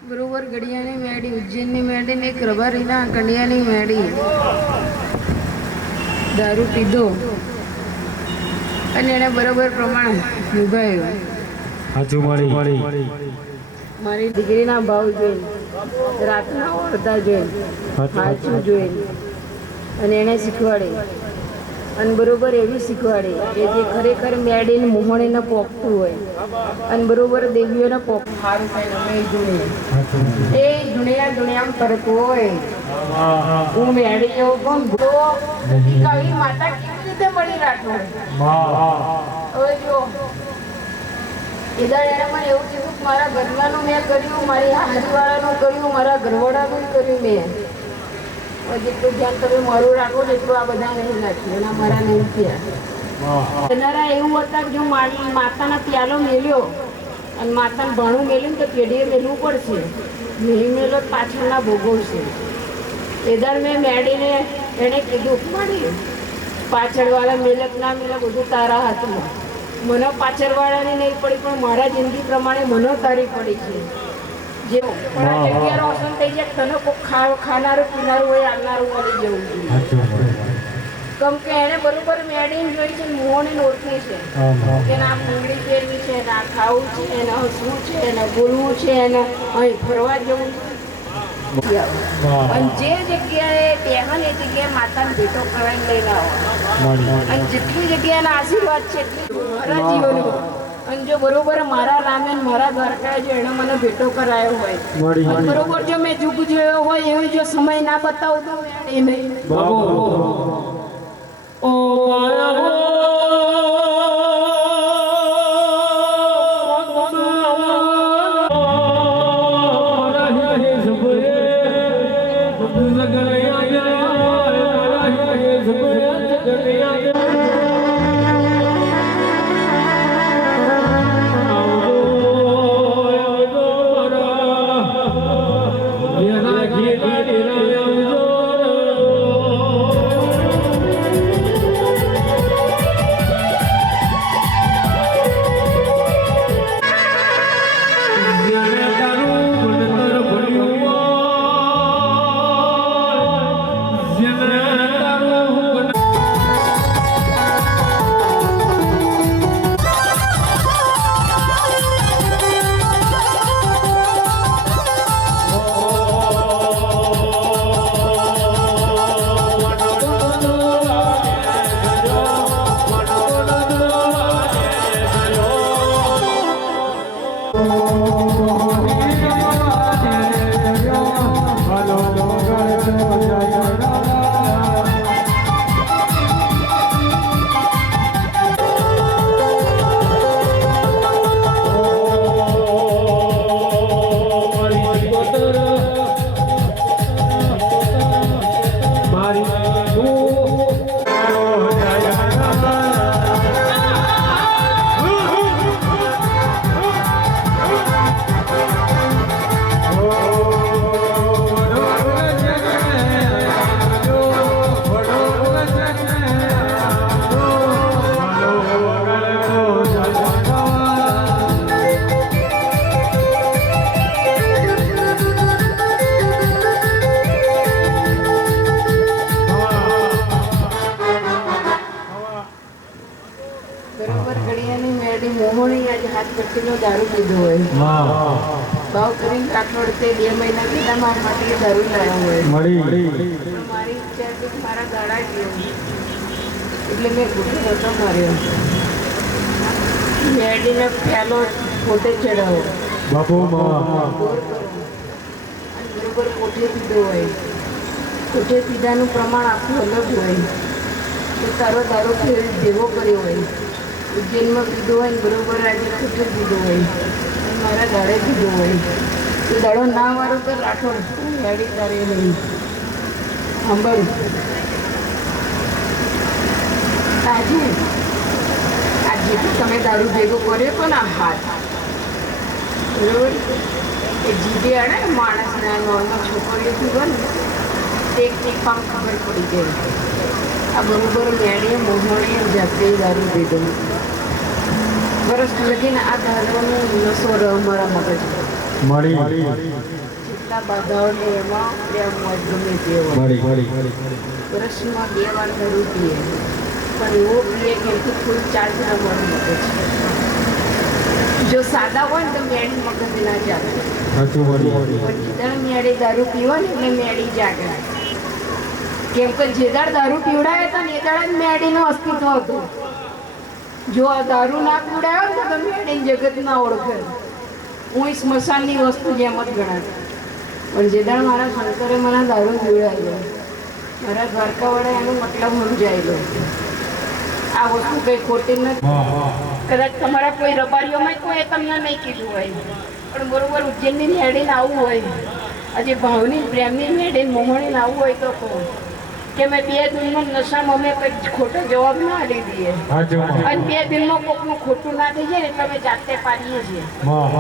બરોબર ગડિયાની મેળી, ઉજ્જૈનની મેળી ને એક રબારીના કંડિયાની મેળી દારૂ પીધો અને એને બરોબર પ્રમાણ નિભાવ્યું. મારી દીકરીના ભાવ જોઈ, રાતના ઓળતા જોઈ, સાચું જોઈ અને એને શીખવાડી અને બરોબર એવી શીખવાડી કે જે ખરેખર મેળીને મોહણીને પોખતું હોય અને બરોબર દેવીઓને પોખ સારું થાય અમે જોઈએ એ દુનિયામાં ફરતું હોય. હું મેળી એવું પણ તો કઈ માતા કેવી રીતે મળી રાખવું. હવે જો એદાર એને મને એવું કીધું કે મારા ઘરનાનું મેં કર્યું, મારી હાજરીવાળાનું કર્યું, મારા ઘરવાળાનું કર્યું મેં. જેટલું ધ્યાન તમે મારું રાખો ને એટલું આ બધા નહીં નાખ્યું, એના મારા નહીં થયા. એનારા એવું હતા કે જો માતાના પ્યાલો મેલ્યો અને માતાને ભણું મેલ્યું ને તો પેઢીએ મેલવું પડશે, નહીં મેલો પાછળના ભોગવશે. એદાર મેં મેળીને એને કીધું મળી પાછળવાળા મેલક ના મેલે બધું તારા હાથમાં. મને પાછળવાળાની નહીં પડી પણ મારા જિંદગી પ્રમાણે મને તારી પડી છે. જેવું પણ આ જગ્યા રોશન થઈ જાય તને કોઈ ખાનારું પીનારું હોય આવનારું મળી જવું જોઈએ. કેમ કે એને બરોબર મેળીને જોઈ છે, મોહને ઓળખી છે કે ના પૂંગળી પહેરવી છે, ના ખાવું છે, એને હસવું છે, એને બોલવું છે, એને અહીં ફરવા જવું છે. અને જે જગ્યાએ પહેરણ એ જગ્યાએ માતાને ભેટો કરાવીને લઈને આવો અને જેટલી જગ્યાના આશીર્વાદ છે એટલી મારા જીવનમાં. અને જો બરોબર મારા રામે મારા દ્વારકા જો એને મને ભેટો કરાયો હોય, બરોબર જો મેં જુગ જોયો હોય એવો જો સમય ના બતાવું તો એ નહીં. બરોબર ઘડિયાની મેળી મોહણી આજે હાથ પટ્ટીનો દારૂ પીધો હોય ભાવ કરીને કાઠોડ તે 2 મહિના પહેલા મારા માટે દારૂ લાવ્યો હોય પણ મારી ઈચ્છા હતી કે મારા ગાળા પીવું એટલે મેં ઘૂંટો નહોતો માર્યો મેળીને પહેલો પોતે ચડાવો બોર કરો અને બરોબર કોઠે પીધો હોય કોઠે પીધાનું પ્રમાણ આખું અલગ હોય તો તારો દારૂ ભેગો કર્યો હોય ઉજ્જૈનમાં પીધો હોય ને બરોબર આજે ખુટે પીધો હોય અને મારા દાડે પીધો હોય એ દાડો ના વાળો તો રાઠોડ ગાડી તારે નહીં સાંભળ આજે તમે દારૂ ભેગો કર્યો તો ને હાથ બરોબર એ જીભે અડે ને માણસના નોર્મલ છોકરીઓ પીવો ને તે ટીપામ ખબર પડી જાય આ બરોબર મેળીએ મોહણીએ જાતે દારૂ પીધો વરસ લગીને આ દારૂનો નશો રહે અમારા મગજમાં જેટલા બાધાઓ ને એમાં પ્રેમ મોજ ગમે તે હોય વર્ષમાં 2 વાર દારૂ પીએ પણ એવો પીએ કે એમથી ફૂલ ચાર્જ ના મળે મગજ જો સાદા હોય ને તો મેળી મગજ ના જાગે પણ જેદાળ મેળી દારૂ પીવો ને એટલે મેળી જાગે કેમ કે જેદાળ દારૂ પીવડાવે તો એ દાળ જ મેળીનું અસ્તિત્વ હતું જો આ દારૂ ના પીવડાવે ને તો મેળી જગત ના ઓળખે હું સ્મશાનની વસ્તુ જેમ જ ગણાતી પણ જેદાળ મારા શંકરે મને દારૂ પીવડાવેલો મારા દ્વારકાવાળા એનો મતલબ સમજાયેલો આ વસ્તુ કંઈ ખોટી નથી કદાચ તમારા કોઈ રબારીઓમાં કોઈ તમને નહીં કીધું હોય પણ બરોબર ઉજ્જૈનની મેળીને આવવું હોય આજે ભાવની પ્રેમની મેળીને મોહણીને આવવું હોય તો કહું કે મેં 2 દિનમાં નશામાં અમે કંઈક ખોટો જવાબ ના આપી દઈએ અને 2 દિનમાં કોકનું ખોટું ના થઈ જાય એટલે અમે જાતે પાડીએ છીએ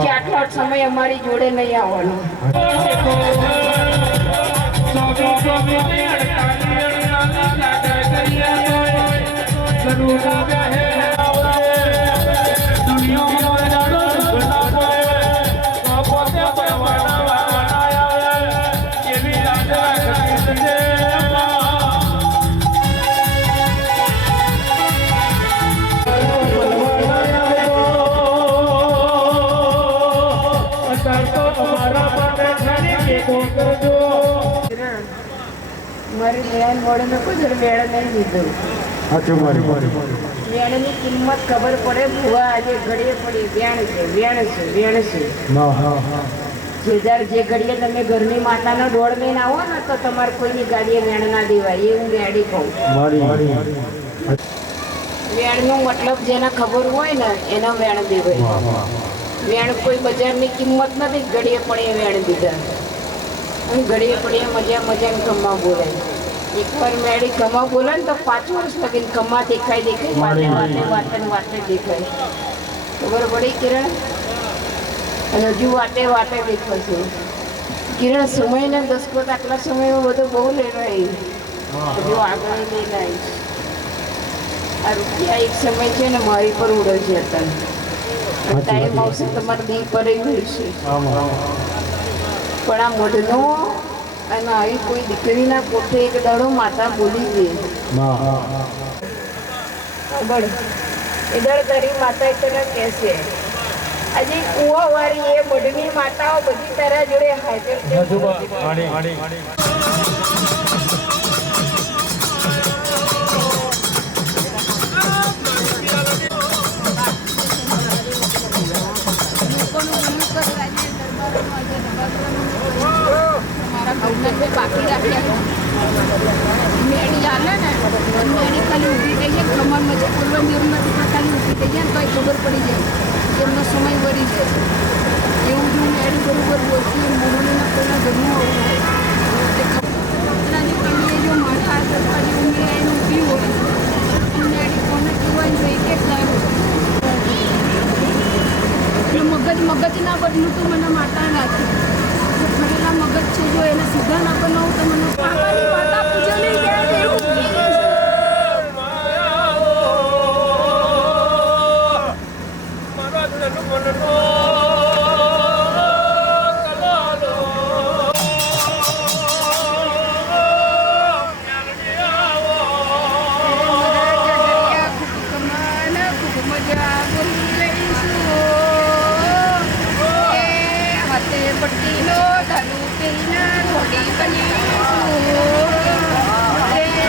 કે આટલો સમય અમારી જોડે નહીં આવવાનો મારી લેણ મોડે કોઈ દર વેળ નહીં લીધો વેણની કિંમત ખબર પડે ભૂવા આજે ઘડીએ પડી વેણ છે જે ઘડીએ તમે ઘરની માતાનો દોડ લઈને આવો ને તો તમારે કોઈની ગાડીએ વેણ ના દેવાય એ હું વેડી કહું વેણનો મતલબ જેને ખબર હોય ને એનો વેણ દેવાય વેણ કોઈ બજારની કિંમત નથી ઘડીએ પડે વેણ દીધા અને ઘડીએ પડે મજાને કમા બોલાય એકવાર મેળી કમા બોલે ને તો 5 વર્ષ લગીને કમા દેખાય વાતે દેખાય ખબર પડી કિરણ અને હજુ વાતે દેખાશે કિરણ સમયને દસકોટ આટલા સમયમાં બધું બહુ લેવાય હજુ આગળ લઈને આવીશ આ રૂપિયા એક સમય છે ને મારી પર ઉડે છે અત્યારે ટાઈમ આવશે તમારે દી પર મળશે પણ આ મઢનો અને આવી કોઈ દીકરીના કોઠે એક દાડો માતા બોલી ગઈ ખબર એ દાડ તારી માતા તને કહેશે આજે કુવા વાળી એ મઢની માતાઓ બધી તારા જોડે હાજર છે લગ્ન બાકી રાખ્યા મેળી હાલે ને મેળી ખાલી ઊભી થઈ જાય કમરમાં જે પૂર્વ નિર્મળ ખાલી ઊભી થઈ જાય ને તો ખબર પડી જાય એમનો સમય વળી જાય એવું જો મેળી બરોબર બોલતી મોહનીના કોઈના ઘરનું આવું જે કહીએ જો માતા અથવા જે ઉમેરે એનું ઊભી હોય મેળી કોને કહેવાય ભાઈ કે સારું મગજ ના બદલું તો મને માતા નાખી ભરેલા મગજ છે જો એને સીધા ના બનાવું તો મને મામાની માતા પૂજા લઈ ગયા એવું પટ્ટીનો ધનુ પીના ઘોડી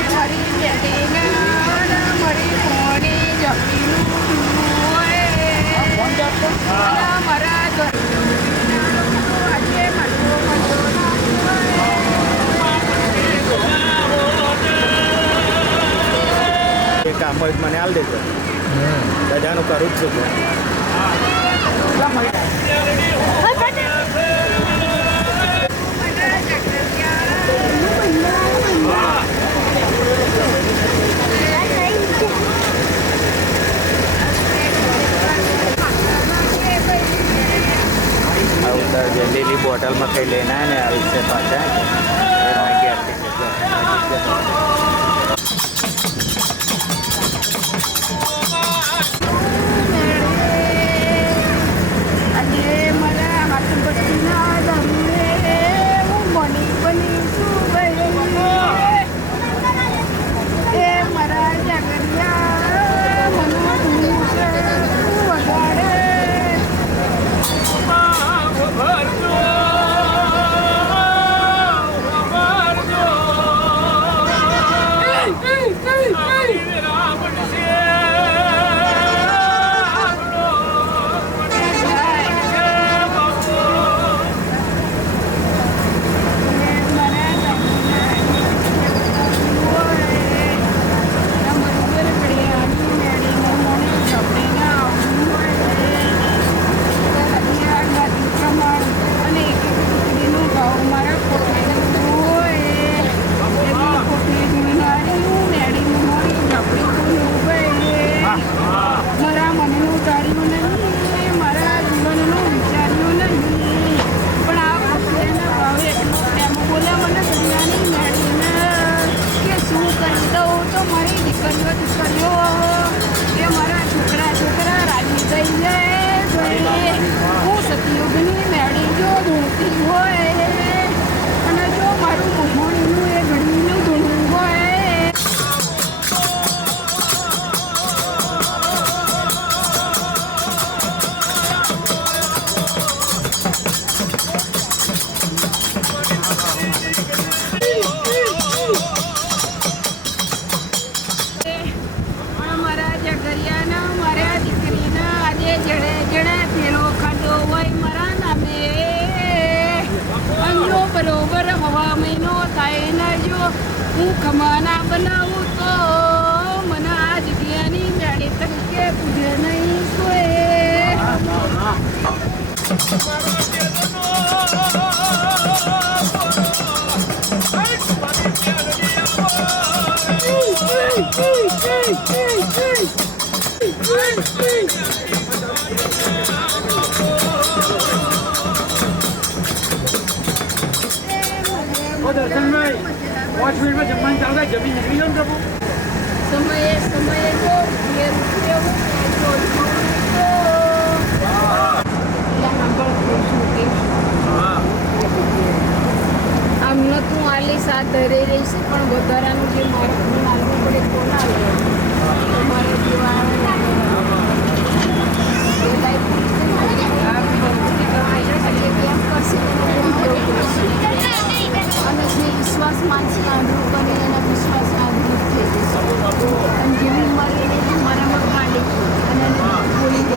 મારી બેટીના મારી મોડી જપીનું મારા આજે એ કામ હોય મને હાલ દેજો બધાનું કરું જ છું લીલી બોટલમાં કઈ લઈને આવે ને આવી રીતે પાછા આજે મારા હાથ પટ્ટીના ધમને હું મણી બની છું એ મારા જાગરિયા મને વગાડે બરોબર હવા મહિનો થાય ના જો હું ખમાના બનાવું તો મને આ જગ્યાની મેળી તરીકે પૂજે નહીં દર્શનભાઈ 5 મિનિટમાં જમવાનું ચાલુ થાય જમી નીકળી જાવ ને પ્રભુ સમયે જો આમનો તું આલી સાથ ધરે રહી છે પણ વધારાનું જે મારે નાલવું પડે કોણ આવે મારે અને જે વિશ્વાસ માનશે આંધળું બને એના વિશ્વાસ આંધળું થઈ જશે અને જેવી મળી એને મારામાં માંડી અને બોલી દે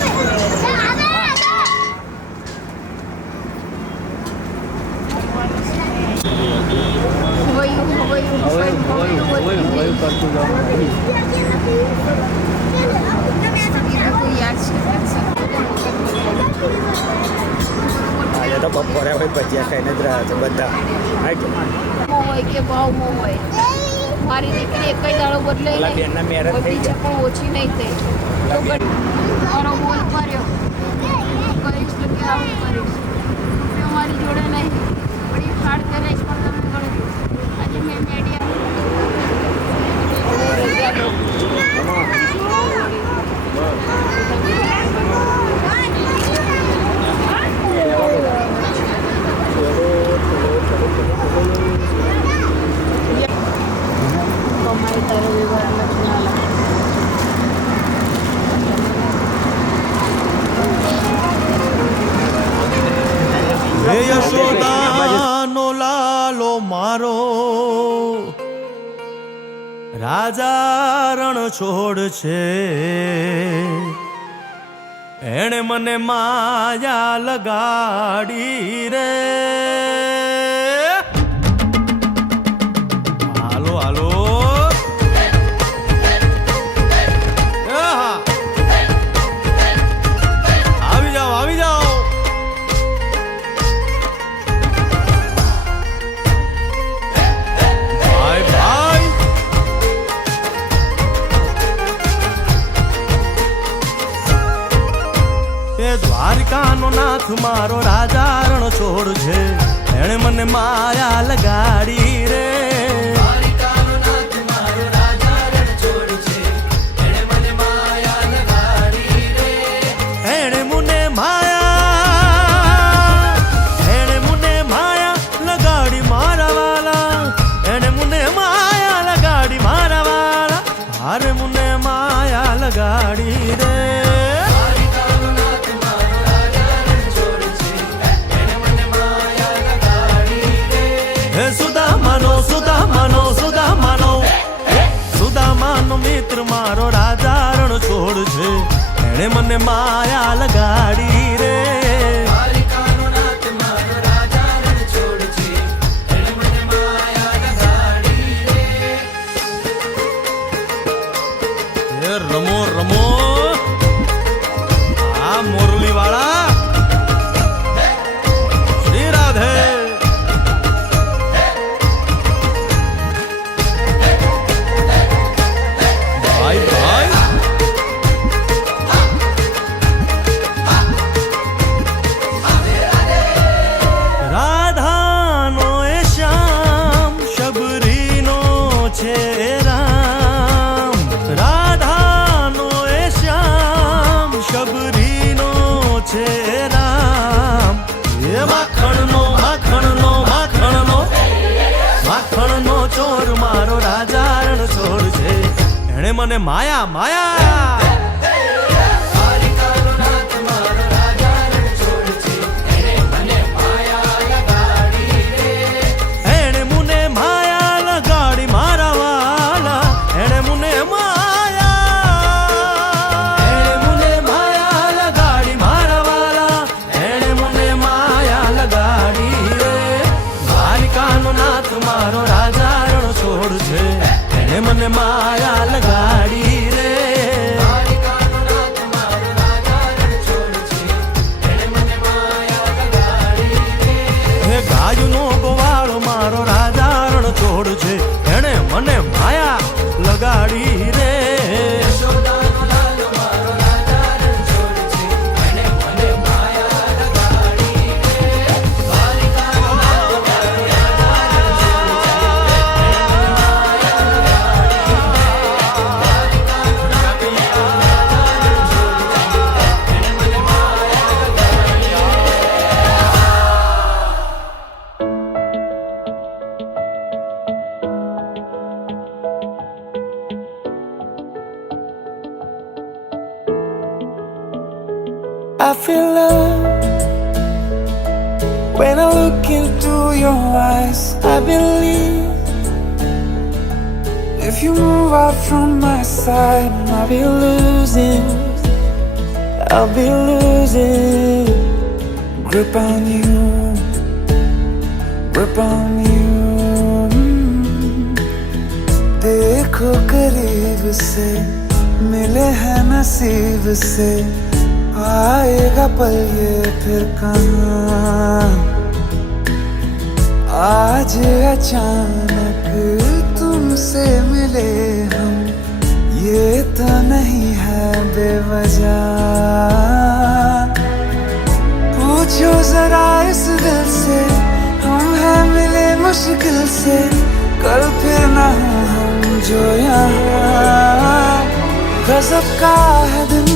આજે તો બપોરે હોય ભજીયા ખાઈને જ રહ્યા છે બધા હોય કે ભાવમાં હોય મારી દીકરી એક જ દાડો બદલાઈ પેલા બેનના મેરેજ થઈ બધી છે ગયા. પણ ઓછી નહીં થઈ તો મારો બોલ કર્યો કરીશ તો કે આવું કરીશ રૂપિયો મારી જોડે નહીં પણ એ કાર્ડ કરીશ પણ તમે ગણી આજે મેં કમાઈ તારો વ્યવહાર નથી ના લાગે હે યશોદાનો લાલો મારો રાજા રણ છોડ છે એણે મને માયા લગાડી રે હાલો હાલો આહા. આવી જાઓ આવી જાઓ ભાઈ ભાઈ એ દ્વારકાનો નાથ મારો રાજા રણ છોડ છે એણે મને માયા લગાડી રે એણે મને માયા લગાડી મારા વાલા એણે મને માયા લગાડી મારા વાલા હારે મને માયા લગાડી રે હે સુદામાનો મિત્ર મારો રાજા રણ છોડ છે એણે મને માયા લગાડી રે એ રમો રમો આ મોરલી વાળા શ્રી રાધે ભાઈ ભાઈ રાધાનો એ શ્યામ શબરીનો છે રામ રાધાનો એ શ્યામ શબરીનો છે રામ એ માખણનો ચોર મારો રાજા રણ છોડ છે એણે મને માયા માયા એણે મને માયા લગાડી મારા વાલા એણે મને માયા લગાડી મારા વાલા એણે મને માયા લગાડી રે દ્વારિકાનો નાથ મારો રાજા રણ છોડ છે એણે મને માયા લગાડી રે હે ગાયનો ગોવાળો મારો રાજા રણ છોડ છે એણે મને માયા લગાડી રે I feel love when I look into your eyes. I believe if you move out from my side, I'll be losing grip on you, grip on you. देखो करीब से मिले हैं नसीब से आएगा पल ये फिर कहाँ आज अचानक तुमसे मिले हम ये तो नहीं है बेवजह पूछो जरा इस दिल से हम हैं मिले मुश्किल से कल फिर ना हो हम जो यहाँ गजब का है दिन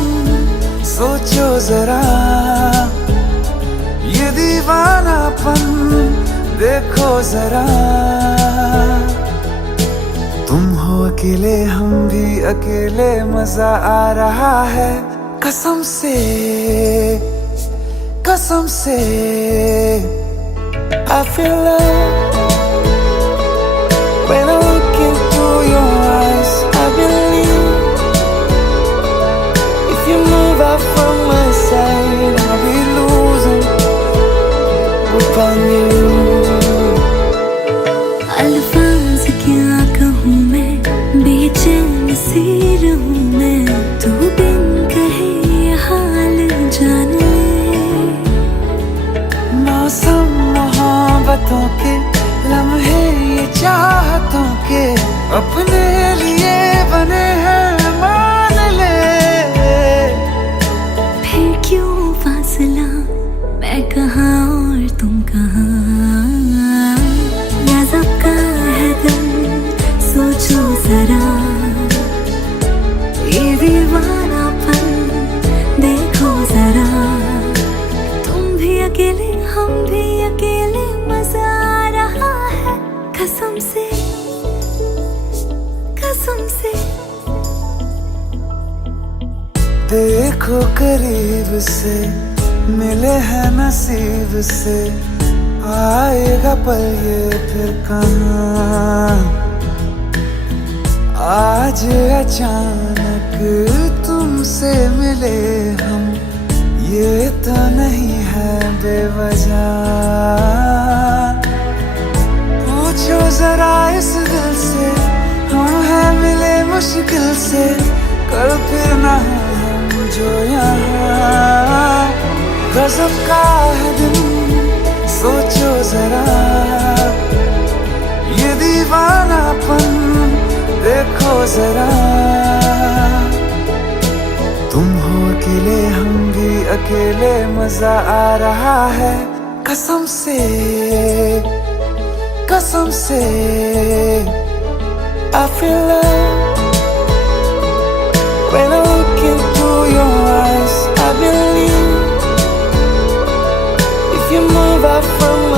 सोचो जरा ये दीवानापन देखो जरा तुम हो अकेले हम भी अकेले मजा आ रहा है कसम से I feel love when I look into your eyes. I believe if you move out from my side, I'll be losing upon you. अल्फाज क्या कहूँ मैं बेचैन सी रहूँ मैं तू बिन कहे ये हाल जान ले मौसम मोहब्बतों के लम्हे ये चाहतों के अपने लिए बने हैं मान ले फिर क्यों फासला मैं कहाँ और तुम कहाँ गजब का है दिल सोचो जरा ये दीवानापन देखो जरा तुम भी अकेले हम भी अकेले मजा आ रहा है कसम से देखो करीब से मिले हैं नसीब से आएगा पल ये फिर कहाँ आज अचानक तुमसे मिले हम ये तो नहीं है बेवजह पूछो जरा इस दिल से हम हैं मिले मुश्किल से कल फिर ना हो हम जो यहाँ गजब का है दिन सोचो जरा ये दीवानापन देखो जरा तुम हो अकेले हम भी अकेले मजा आ रहा है कसम से I feel love when I look into your eyes. I believe if you move out from